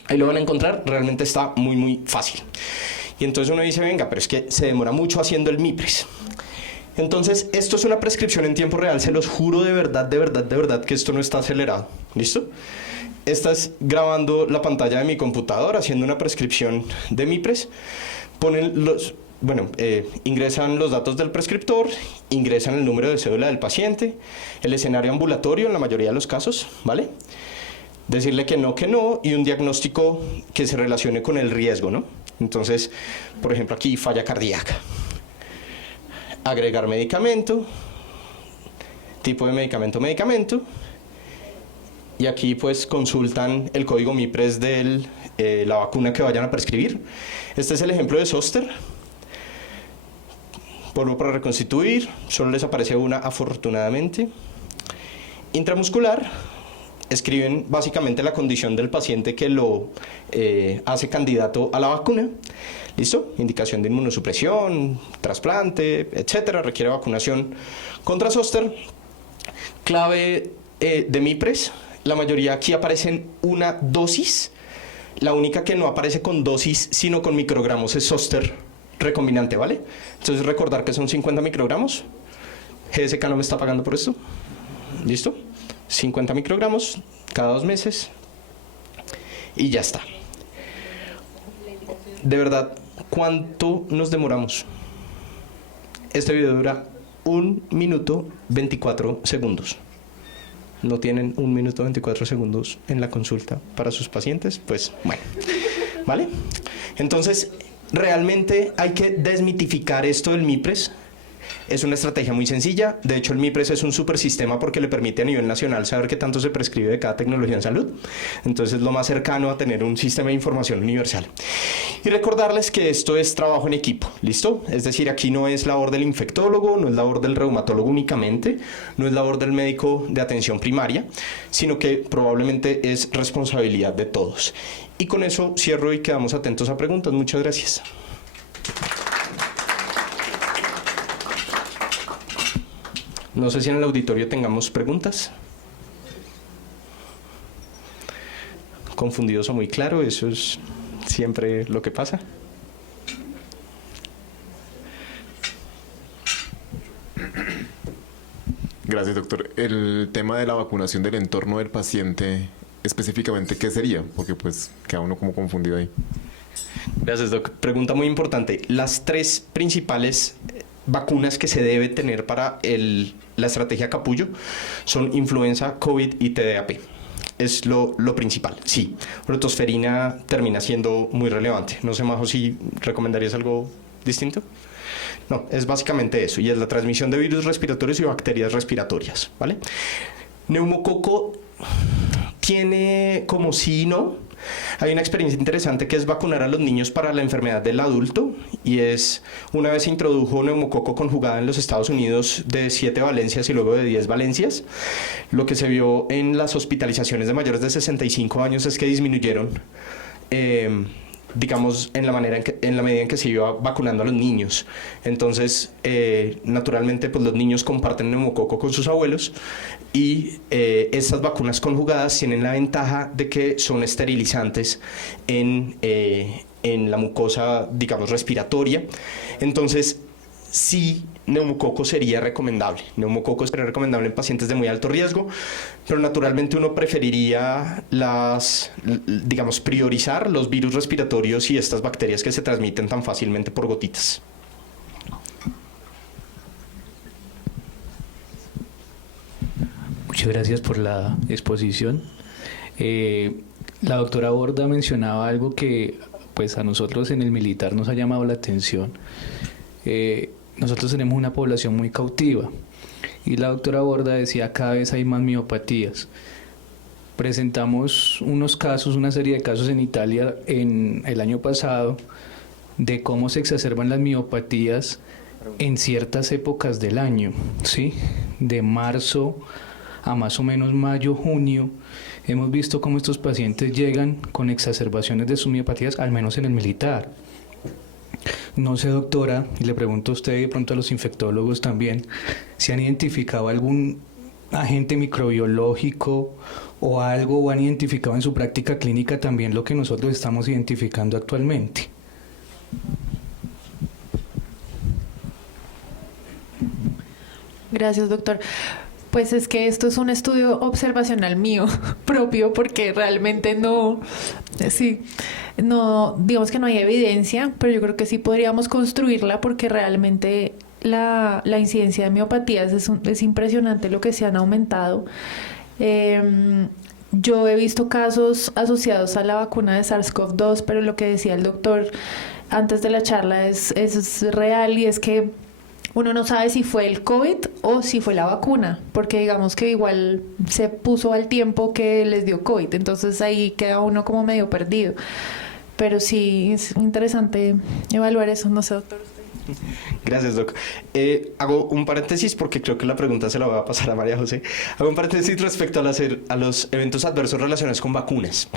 Ahí lo van a encontrar, realmente está muy fácil. Y entonces uno dice, venga, pero es que se demora mucho haciendo el MIPRES. Entonces, esto es una prescripción en tiempo real, se los juro de verdad que esto no está acelerado, ¿listo? Estás grabando la pantalla de mi computadora haciendo una prescripción de MIPRES, ingresan los datos del prescriptor, ingresan el número de cédula del paciente, el escenario ambulatorio en la mayoría de los casos, ¿vale? Decirle que no y un diagnóstico que se relacione con el riesgo, ¿no? Entonces, por ejemplo, aquí falla cardíaca. Agregar medicamento, tipo de medicamento. Y aquí pues consultan el código MIPRES de la vacuna que vayan a prescribir. Este es el ejemplo de Zoster. Polvo para reconstituir, solo les aparece una afortunadamente. Intramuscular, escriben básicamente la condición del paciente que lo hace candidato a la vacuna. ¿Listo? Indicación de inmunosupresión, trasplante, etcétera, requiere vacunación contra Zoster. Clave de MIPRES. La mayoría aquí aparecen una dosis. La única que no aparece con dosis, sino con microgramos es Zoster recombinante, ¿vale? Entonces recordar que son 50 microgramos. GSK no me está pagando por esto. ¿Listo? 50 microgramos cada 2 meses. Y ya está. De verdad, ¿cuánto nos demoramos? Este video dura 1 minuto 24 segundos. ¿No tienen 1 minuto 24 segundos en la consulta para sus pacientes? Pues bueno, ¿vale? Entonces, realmente hay que desmitificar esto del MIPRES. Es una estrategia muy sencilla. De hecho, el MIPRES es un super sistema porque le permite a nivel nacional saber qué tanto se prescribe de cada tecnología en salud. Entonces, es lo más cercano a tener un sistema de información universal. Y recordarles que esto es trabajo en equipo, ¿listo? Es decir, aquí no es labor del infectólogo, no es labor del reumatólogo únicamente, no es labor del médico de atención primaria, sino que probablemente es responsabilidad de todos. Y con eso cierro y quedamos atentos a preguntas. Muchas gracias. No sé si en el auditorio tengamos preguntas. Confundidos o muy claro, eso es siempre lo que pasa. Gracias, doctor. El tema de la vacunación del entorno del paciente, específicamente, ¿qué sería? Porque pues queda uno como confundido ahí. Gracias, doc. Pregunta muy importante. Las 3 principales vacunas que se debe tener para la estrategia capullo son influenza, COVID y TDAP. Es lo principal, sí. Rotosferina termina siendo muy relevante. No sé, Majo, si recomendarías algo distinto. No, es básicamente eso, y es la transmisión de virus respiratorios y bacterias respiratorias, ¿vale? Neumococo tiene como sí y no. Hay una experiencia interesante que es vacunar a los niños para la enfermedad del adulto, y es, una vez se introdujo neumococo conjugada en los Estados Unidos de 7 valencias y luego de 10 valencias. Lo que se vio en las hospitalizaciones de mayores de 65 años es que disminuyeron, digamos, en la medida en que se iba vacunando a los niños. Entonces, naturalmente, pues los niños comparten neumococo con sus abuelos, y estas vacunas conjugadas tienen la ventaja de que son esterilizantes en la mucosa, digamos, respiratoria. Entonces, sí, neumococo sería recomendable. Neumococo sería recomendable en pacientes de muy alto riesgo, pero naturalmente uno preferiría digamos, priorizar los virus respiratorios y estas bacterias que se transmiten tan fácilmente por gotitas. Muchas gracias por la exposición. La doctora Borda mencionaba algo que pues a nosotros en el militar nos ha llamado la atención. Nosotros tenemos una población muy cautiva y la doctora Borda decía cada vez hay más miopatías. Presentamos una serie de casos en Italia en el año pasado de cómo se exacerban las miopatías en ciertas épocas del año, ¿sí? De marzo a más o menos mayo, junio, hemos visto cómo estos pacientes llegan con exacerbaciones de sus miopatías, al menos en el militar. No sé, doctora, y le pregunto a usted y de pronto a los infectólogos también, si han identificado algún agente microbiológico o algo, o han identificado en su práctica clínica también lo que nosotros estamos identificando actualmente. Gracias, doctor. Pues es que esto es un estudio observacional mío propio, porque realmente no, digamos que no hay evidencia, pero yo creo que sí podríamos construirla, porque realmente la incidencia de miopatías es impresionante lo que se han aumentado. Yo he visto casos asociados a la vacuna de SARS-CoV-2, pero lo que decía el doctor antes de la charla es real, y es que uno no sabe si fue el COVID o si fue la vacuna, porque digamos que igual se puso al tiempo que les dio COVID, entonces ahí queda uno como medio perdido. Pero sí, es interesante evaluar eso, no sé, doctor. Gracias, doc. Hago un paréntesis porque creo que la pregunta se la voy a pasar a María José. Hago un paréntesis respecto a los eventos adversos relacionados con vacunas.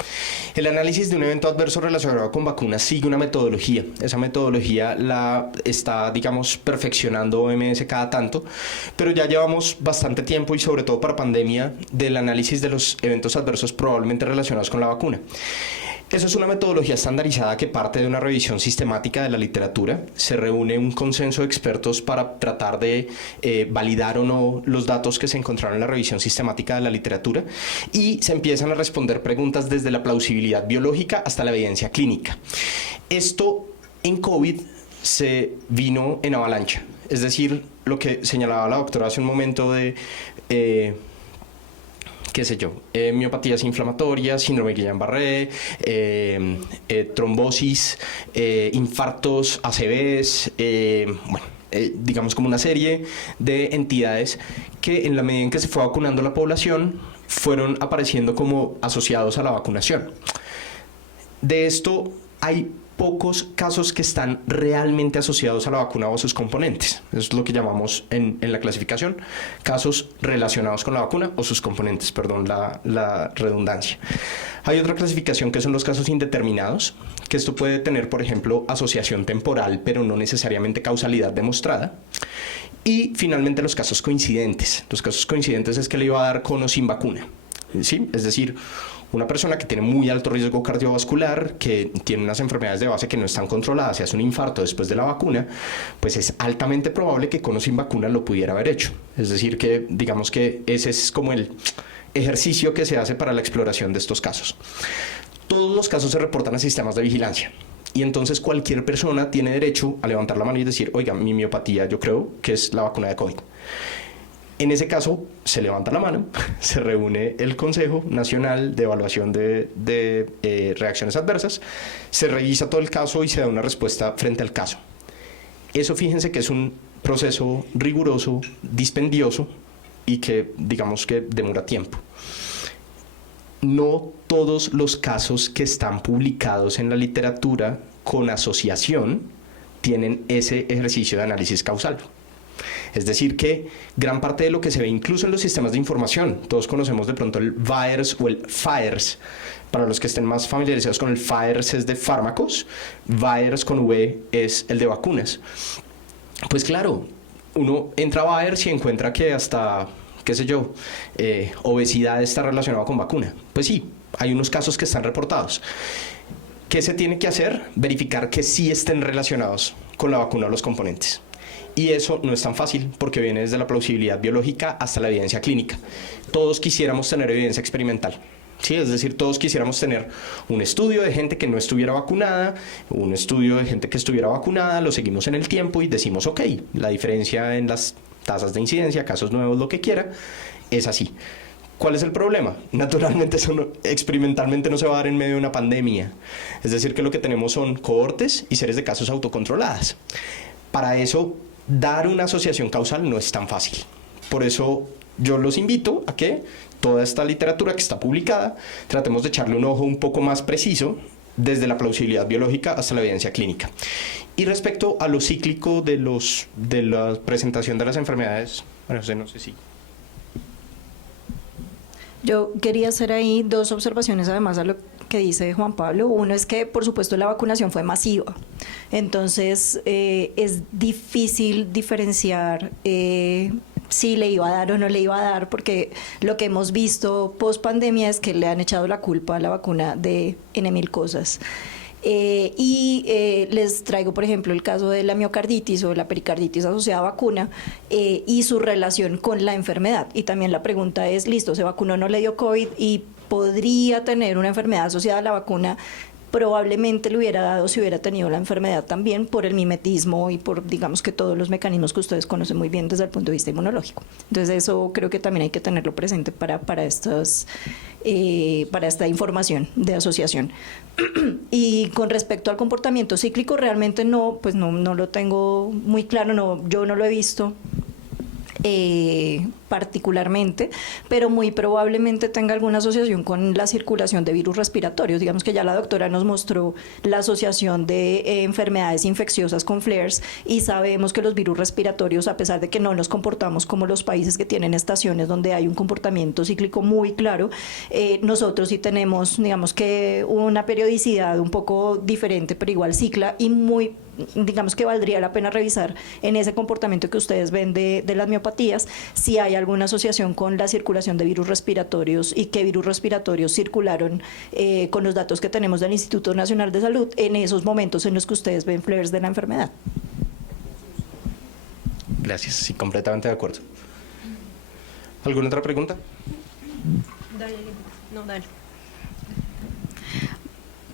El análisis de un evento adverso relacionado con vacunas sigue una metodología. Esa metodología la está, digamos, perfeccionando OMS cada tanto, pero ya llevamos bastante tiempo, y sobre todo para pandemia, del análisis de los eventos adversos probablemente relacionados con la vacuna. Eso es una metodología estandarizada que parte de una revisión sistemática de la literatura. Se reúne un consenso de expertos para tratar de validar o no los datos que se encontraron en la revisión sistemática de la literatura, y se empiezan a responder preguntas desde la plausibilidad biológica hasta la evidencia clínica. Esto en COVID se vino en avalancha. Es decir, lo que señalaba la doctora hace un momento de, qué sé yo, miopatías inflamatorias, síndrome de Guillain-Barré, trombosis, infartos, ACVs, digamos como una serie de entidades que en la medida en que se fue vacunando la población fueron apareciendo como asociados a la vacunación. De esto hay pocos casos que están realmente asociados a la vacuna o a sus componentes. Eso es lo que llamamos en la clasificación casos relacionados con la vacuna o sus componentes, perdón la redundancia. Hay otra clasificación que son los casos indeterminados, que esto puede tener, por ejemplo, asociación temporal, pero no necesariamente causalidad demostrada. Y finalmente los casos coincidentes. Los casos coincidentes es que le iba a dar con o sin vacuna, ¿sí? Es decir, una persona que tiene muy alto riesgo cardiovascular, que tiene unas enfermedades de base que no están controladas, se hace un infarto después de la vacuna, pues es altamente probable que con o sin vacuna lo pudiera haber hecho. Es decir, que digamos que ese es como el ejercicio que se hace para la exploración de estos casos. Todos los casos se reportan a sistemas de vigilancia. Y entonces cualquier persona tiene derecho a levantar la mano y decir, oiga, mi miopatía yo creo que es la vacuna de COVID. En ese caso, se levanta la mano, se reúne el Consejo Nacional de Evaluación de Reacciones Adversas, se revisa todo el caso y se da una respuesta frente al caso. Eso, fíjense que es un proceso riguroso, dispendioso y que, digamos que demora tiempo. No todos los casos que están publicados en la literatura con asociación tienen ese ejercicio de análisis causal. Es decir, que gran parte de lo que se ve incluso en los sistemas de información, todos conocemos de pronto el VAERS o el FAERS. Para los que estén más familiarizados con el FAERS es de fármacos, VAERS con V es el de vacunas. Pues claro, uno entra a VAERS y encuentra que hasta, qué sé yo, obesidad está relacionada con vacuna. Pues sí, hay unos casos que están reportados. ¿Qué se tiene que hacer? Verificar que sí estén relacionados con la vacuna o los componentes. Y eso no es tan fácil porque viene desde la plausibilidad biológica hasta la evidencia clínica. Todos quisiéramos tener evidencia experimental. Sí, es decir, todos quisiéramos tener un estudio de gente que no estuviera vacunada, un estudio de gente que estuviera vacunada, lo seguimos en el tiempo y decimos, ok, la diferencia en las tasas de incidencia, casos nuevos, lo que quiera, es así. ¿Cuál es el problema? Naturalmente eso experimentalmente no se va a dar en medio de una pandemia. Es decir, que lo que tenemos son cohortes y series de casos autocontroladas. Para eso, dar una asociación causal no es tan fácil. Por eso yo los invito a que toda esta literatura que está publicada, tratemos de echarle un ojo un poco más preciso desde la plausibilidad biológica hasta la evidencia clínica. Y respecto a lo cíclico de la presentación de las enfermedades, bueno, no sé si... Yo quería hacer ahí dos observaciones además a lo que dice Juan Pablo. Uno es que, por supuesto, la vacunación fue masiva. Entonces, es difícil diferenciar si le iba a dar o no le iba a dar, porque lo que hemos visto post pandemia es que le han echado la culpa a la vacuna de N mil cosas. Les traigo, por ejemplo, el caso de la miocarditis o la pericarditis asociada a vacuna y su relación con la enfermedad. Y también la pregunta es, listo, se vacunó, no le dio COVID y podría tener una enfermedad asociada a la vacuna. Probablemente le hubiera dado si hubiera tenido la enfermedad también por el mimetismo y por, digamos, que todos los mecanismos que ustedes conocen muy bien desde el punto de vista inmunológico. Entonces eso creo que también hay que tenerlo presente para esta información de asociación. Y con respecto al comportamiento cíclico, realmente no lo tengo muy claro, yo no lo he visto particularmente, pero muy probablemente tenga alguna asociación con la circulación de virus respiratorios. Digamos que ya la doctora nos mostró la asociación de enfermedades infecciosas con flares y sabemos que los virus respiratorios, a pesar de que no nos comportamos como los países que tienen estaciones donde hay un comportamiento cíclico muy claro, nosotros sí tenemos, digamos que una periodicidad un poco diferente, pero igual cicla y digamos que valdría la pena revisar en ese comportamiento que ustedes ven de las miopatías, si hay alguna asociación con la circulación de virus respiratorios y qué virus respiratorios circularon con los datos que tenemos del Instituto Nacional de Salud en esos momentos en los que ustedes ven flares de la enfermedad. Gracias, sí, completamente de acuerdo. ¿Alguna otra pregunta? Dale.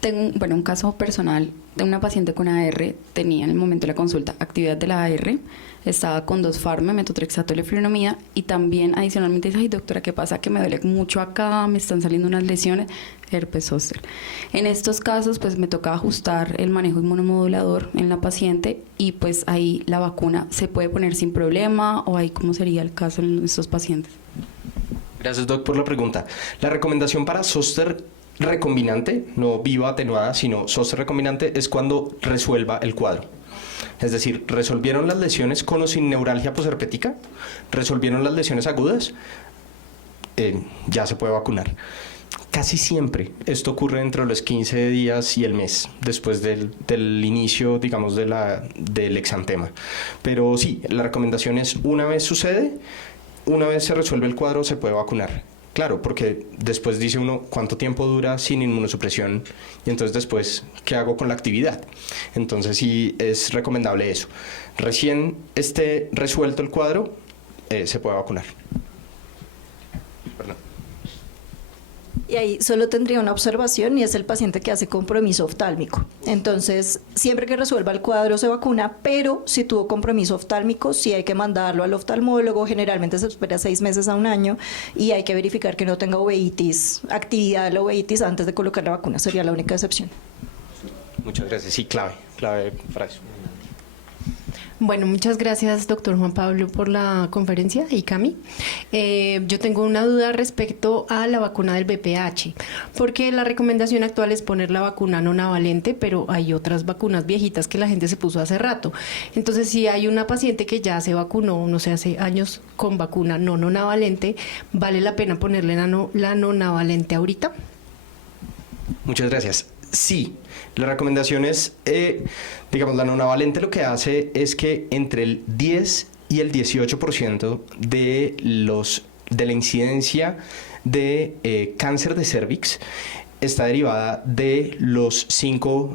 Tengo, bueno, un caso personal de una paciente con AR, tenía en el momento de la consulta actividad de la AR, estaba con 2 fármacos, metotrexato, leflunomida, y también adicionalmente dice, ay doctora, ¿qué pasa? Que me duele mucho acá, me están saliendo unas lesiones, herpes zóster. En estos casos, pues me toca ajustar el manejo inmunomodulador en la paciente y pues ahí la vacuna se puede poner sin problema, o ahí cómo sería el caso en estos pacientes. Gracias, Doc, por la pregunta. La recomendación para zóster recombinante, no viva atenuada, sino zóster recombinante, es cuando resuelva el cuadro. Es decir, resolvieron las lesiones con o sin neuralgia posherpética, resolvieron las lesiones agudas, ya se puede vacunar. Casi siempre esto ocurre entre los 15 días y el mes, después del inicio, digamos, del exantema. Pero sí, la recomendación es, una vez sucede, una vez se resuelve el cuadro, se puede vacunar. Claro, porque después dice uno cuánto tiempo dura sin inmunosupresión y entonces después, ¿qué hago con la actividad? Entonces sí es recomendable eso. Recién esté resuelto el cuadro, se puede vacunar. Perdón. Y ahí solo tendría una observación y es el paciente que hace compromiso oftálmico. Entonces, siempre que resuelva el cuadro se vacuna, pero si tuvo compromiso oftálmico, sí hay que mandarlo al oftalmólogo, generalmente se espera 6 meses a 1 año y hay que verificar que no tenga uveitis, actividad de la uveitis antes de colocar la vacuna, sería la única excepción. Muchas gracias. Sí, clave para eso. Bueno, muchas gracias, doctor Juan Pablo, por la conferencia y Cami. Yo tengo una duda respecto a la vacuna del VPH, porque la recomendación actual es poner la vacuna no navalente, pero hay otras vacunas viejitas que la gente se puso hace rato. Entonces, si hay una paciente que ya se vacunó, no sé, hace años con vacuna no navalente, ¿vale la pena ponerle la no navalente ahorita? Muchas gracias. Sí, la recomendación es, digamos, la nonavalente lo que hace es que entre el 10 y el 18% de la incidencia de cáncer de cervix está derivada de los 5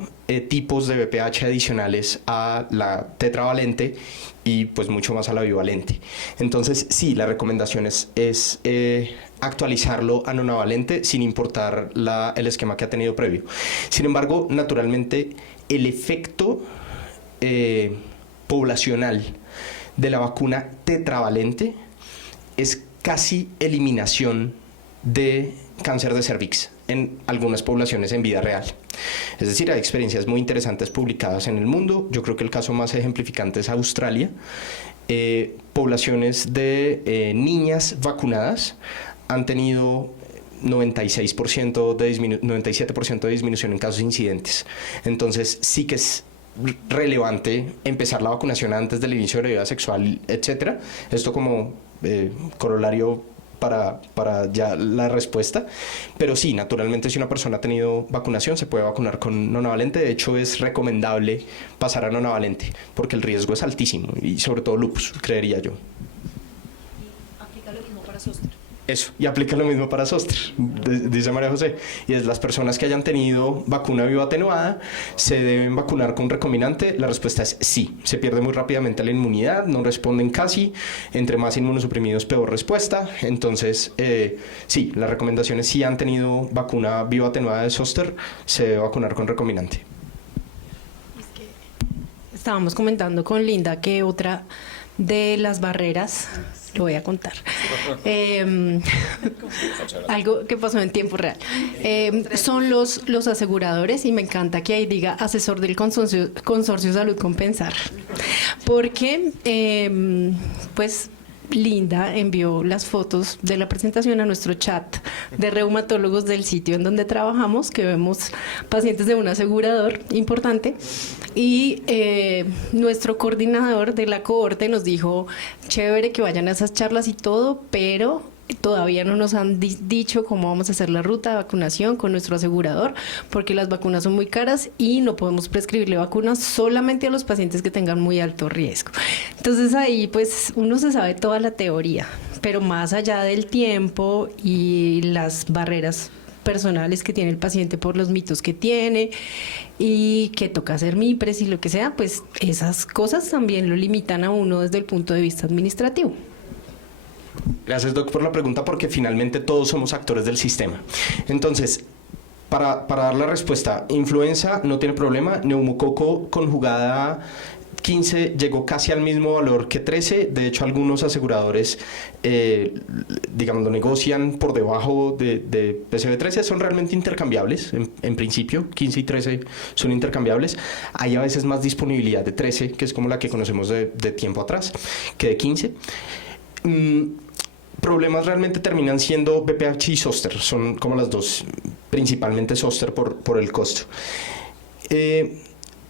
tipos de VPH adicionales a la tetravalente y pues mucho más a la bivalente. Entonces sí, la recomendación es actualizarlo a nonavalente sin importar el esquema que ha tenido previo. Sin embargo, naturalmente el efecto poblacional de la vacuna tetravalente es casi eliminación de cáncer de cervix en algunas poblaciones en vida real. Es decir, hay experiencias muy interesantes publicadas en el mundo. Yo creo que el caso más ejemplificante es Australia. Poblaciones de niñas vacunadas han tenido 97% de disminución en casos incidentes. Entonces sí que es relevante empezar la vacunación antes del inicio de la vida sexual, etcétera. Esto como corolario para ya la respuesta, pero sí, naturalmente si una persona ha tenido vacunación se puede vacunar con nonavalente. De hecho es recomendable pasar a nonavalente porque el riesgo es altísimo y sobre todo lupus, creería yo. Y aplica lo mismo para zóster. Eso, y aplica lo mismo para zóster, dice María José. Y es las personas que hayan tenido vacuna viva atenuada, ¿se deben vacunar con recombinante? La respuesta es sí. Se pierde muy rápidamente la inmunidad, no responden casi. Entre más inmunosuprimidos, peor respuesta. Entonces, sí, las recomendaciones si han tenido vacuna viva atenuada de zóster, se debe vacunar con recombinante. Estábamos comentando con Linda que otra de las barreras, lo voy a contar, algo que pasó en tiempo real, son los aseguradores, y me encanta que ahí diga asesor del consorcio Salud Compensar, porque pues Linda envió las fotos de la presentación a nuestro chat de reumatólogos del sitio en donde trabajamos, que vemos pacientes de un asegurador importante, y nuestro coordinador de la cohorte nos dijo, chévere que vayan a esas charlas y todo, pero todavía no nos han dicho cómo vamos a hacer la ruta de vacunación con nuestro asegurador, porque las vacunas son muy caras y no podemos prescribirle vacunas solamente a los pacientes que tengan muy alto riesgo. Entonces ahí pues uno se sabe toda la teoría, pero más allá del tiempo y las barreras personales que tiene el paciente por los mitos que tiene y que toca hacer MIPRES y lo que sea, pues esas cosas también lo limitan a uno desde el punto de vista administrativo. Gracias, Doc, por la pregunta, porque finalmente todos somos actores del sistema. Entonces, para dar la respuesta, influenza no tiene problema, neumococo conjugada 15 llegó casi al mismo valor que 13, de hecho algunos aseguradores, digamos, lo negocian por debajo de PCB13, son realmente intercambiables, en principio, 15 y 13 son intercambiables, hay a veces más disponibilidad de 13, que es como la que conocemos de tiempo atrás, que de 15. Problemas realmente terminan siendo BPH y zoster, son como las dos, principalmente zoster por el costo.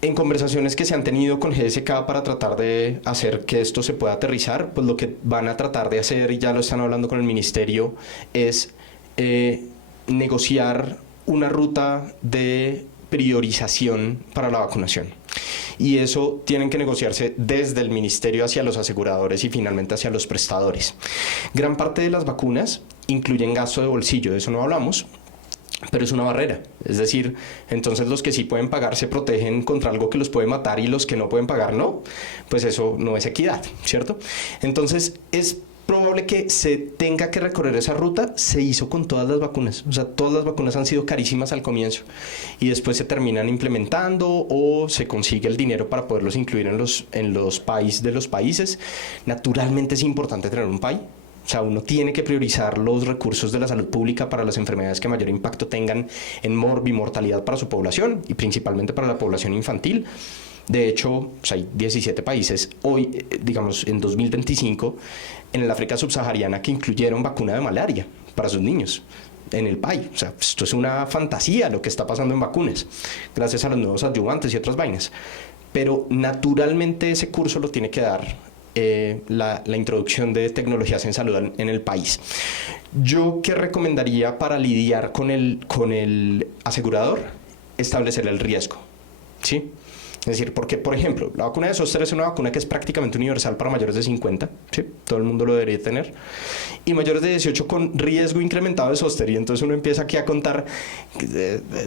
En conversaciones que se han tenido con GSK para tratar de hacer que esto se pueda aterrizar, pues lo que van a tratar de hacer, y ya lo están hablando con el ministerio, es negociar una ruta de priorización para la vacunación. Y eso tienen que negociarse desde el ministerio hacia los aseguradores y finalmente hacia los prestadores. Gran parte de las vacunas incluyen gasto de bolsillo, de eso no hablamos, pero es una barrera, es decir, entonces los que sí pueden pagar se protegen contra algo que los puede matar y los que no pueden pagar no, pues eso no es equidad, ¿cierto? Entonces es probable que se tenga que recorrer esa ruta, se hizo con todas las vacunas, o sea, todas las vacunas han sido carísimas al comienzo y después se terminan implementando o se consigue el dinero para poderlos incluir en los PAIs de los países. Naturalmente es importante tener un PAI. O sea, uno tiene que priorizar los recursos de la salud pública para las enfermedades que mayor impacto tengan en morbimortalidad para su población y principalmente para la población infantil. De hecho, pues hay 17 países hoy, digamos, en 2025, en el África subsahariana que incluyeron vacuna de malaria para sus niños en el PAI. O sea, esto es una fantasía lo que está pasando en vacunas, gracias a los nuevos adyuvantes y otras vainas. Pero naturalmente ese curso lo tiene que dar la introducción de tecnologías en salud en el país. ¿Yo qué recomendaría para lidiar con el asegurador? Establecer el riesgo, ¿sí? Es decir, porque, por ejemplo, la vacuna de zoster es una vacuna que es prácticamente universal para mayores de 50, ¿sí? Todo el mundo lo debería tener. Y mayores de 18 con riesgo incrementado de zoster. Y entonces uno empieza aquí a contar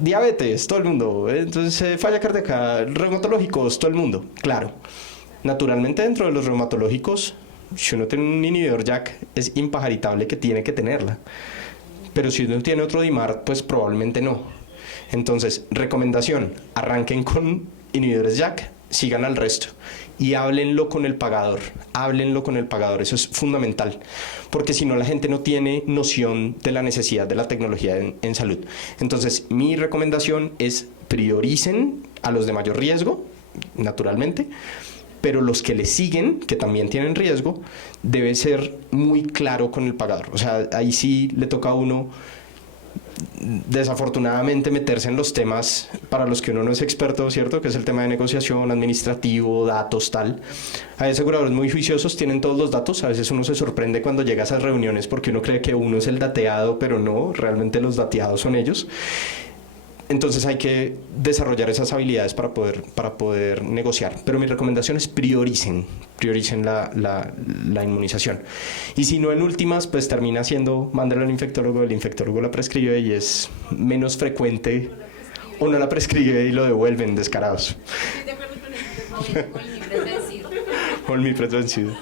diabetes, todo el mundo. Entonces falla cardíaca, reumatológicos, todo el mundo. Claro. Naturalmente, dentro de los reumatológicos, si uno tiene un inhibidor JAK, es impajaritable que tiene que tenerla. Pero si uno tiene otro DIMAR, pues probablemente no. Entonces, recomendación, arranquen con inhibidores JAK, sigan al resto y háblenlo con el pagador, eso es fundamental, porque si no la gente no tiene noción de la necesidad de la tecnología en salud. Entonces, mi recomendación es prioricen a los de mayor riesgo, naturalmente, pero los que le siguen, que también tienen riesgo, debe ser muy claro con el pagador. O sea, ahí sí le toca a uno, desafortunadamente, meterse en los temas para los que uno no es experto, ¿cierto? Que es el tema de negociación, administrativo, datos, tal. Hay aseguradores muy juiciosos, tienen todos los datos. A veces uno se sorprende cuando llega a esas reuniones porque uno cree que uno es el dateado, pero no, realmente los dateados son ellos. Entonces hay que desarrollar esas habilidades para poder negociar. Pero mi recomendación es prioricen la inmunización. Y si no, en últimas, pues termina siendo, mándalo al infectólogo, el infectólogo la prescribe y es menos frecuente, o no la prescribe y lo devuelven descarados. Olmiprazol.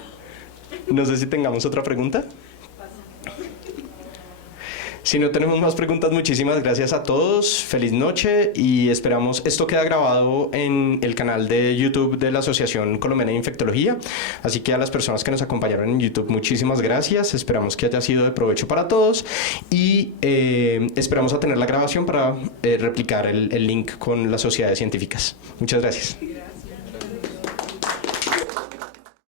No sé si tengamos otra pregunta. Si no tenemos más preguntas, muchísimas gracias a todos, feliz noche y esperamos, esto queda grabado en el canal de YouTube de la Asociación Colombiana de Infectología, así que a las personas que nos acompañaron en YouTube, muchísimas gracias, esperamos que haya sido de provecho para todos y esperamos a tener la grabación para replicar el link con las sociedades científicas. Muchas gracias.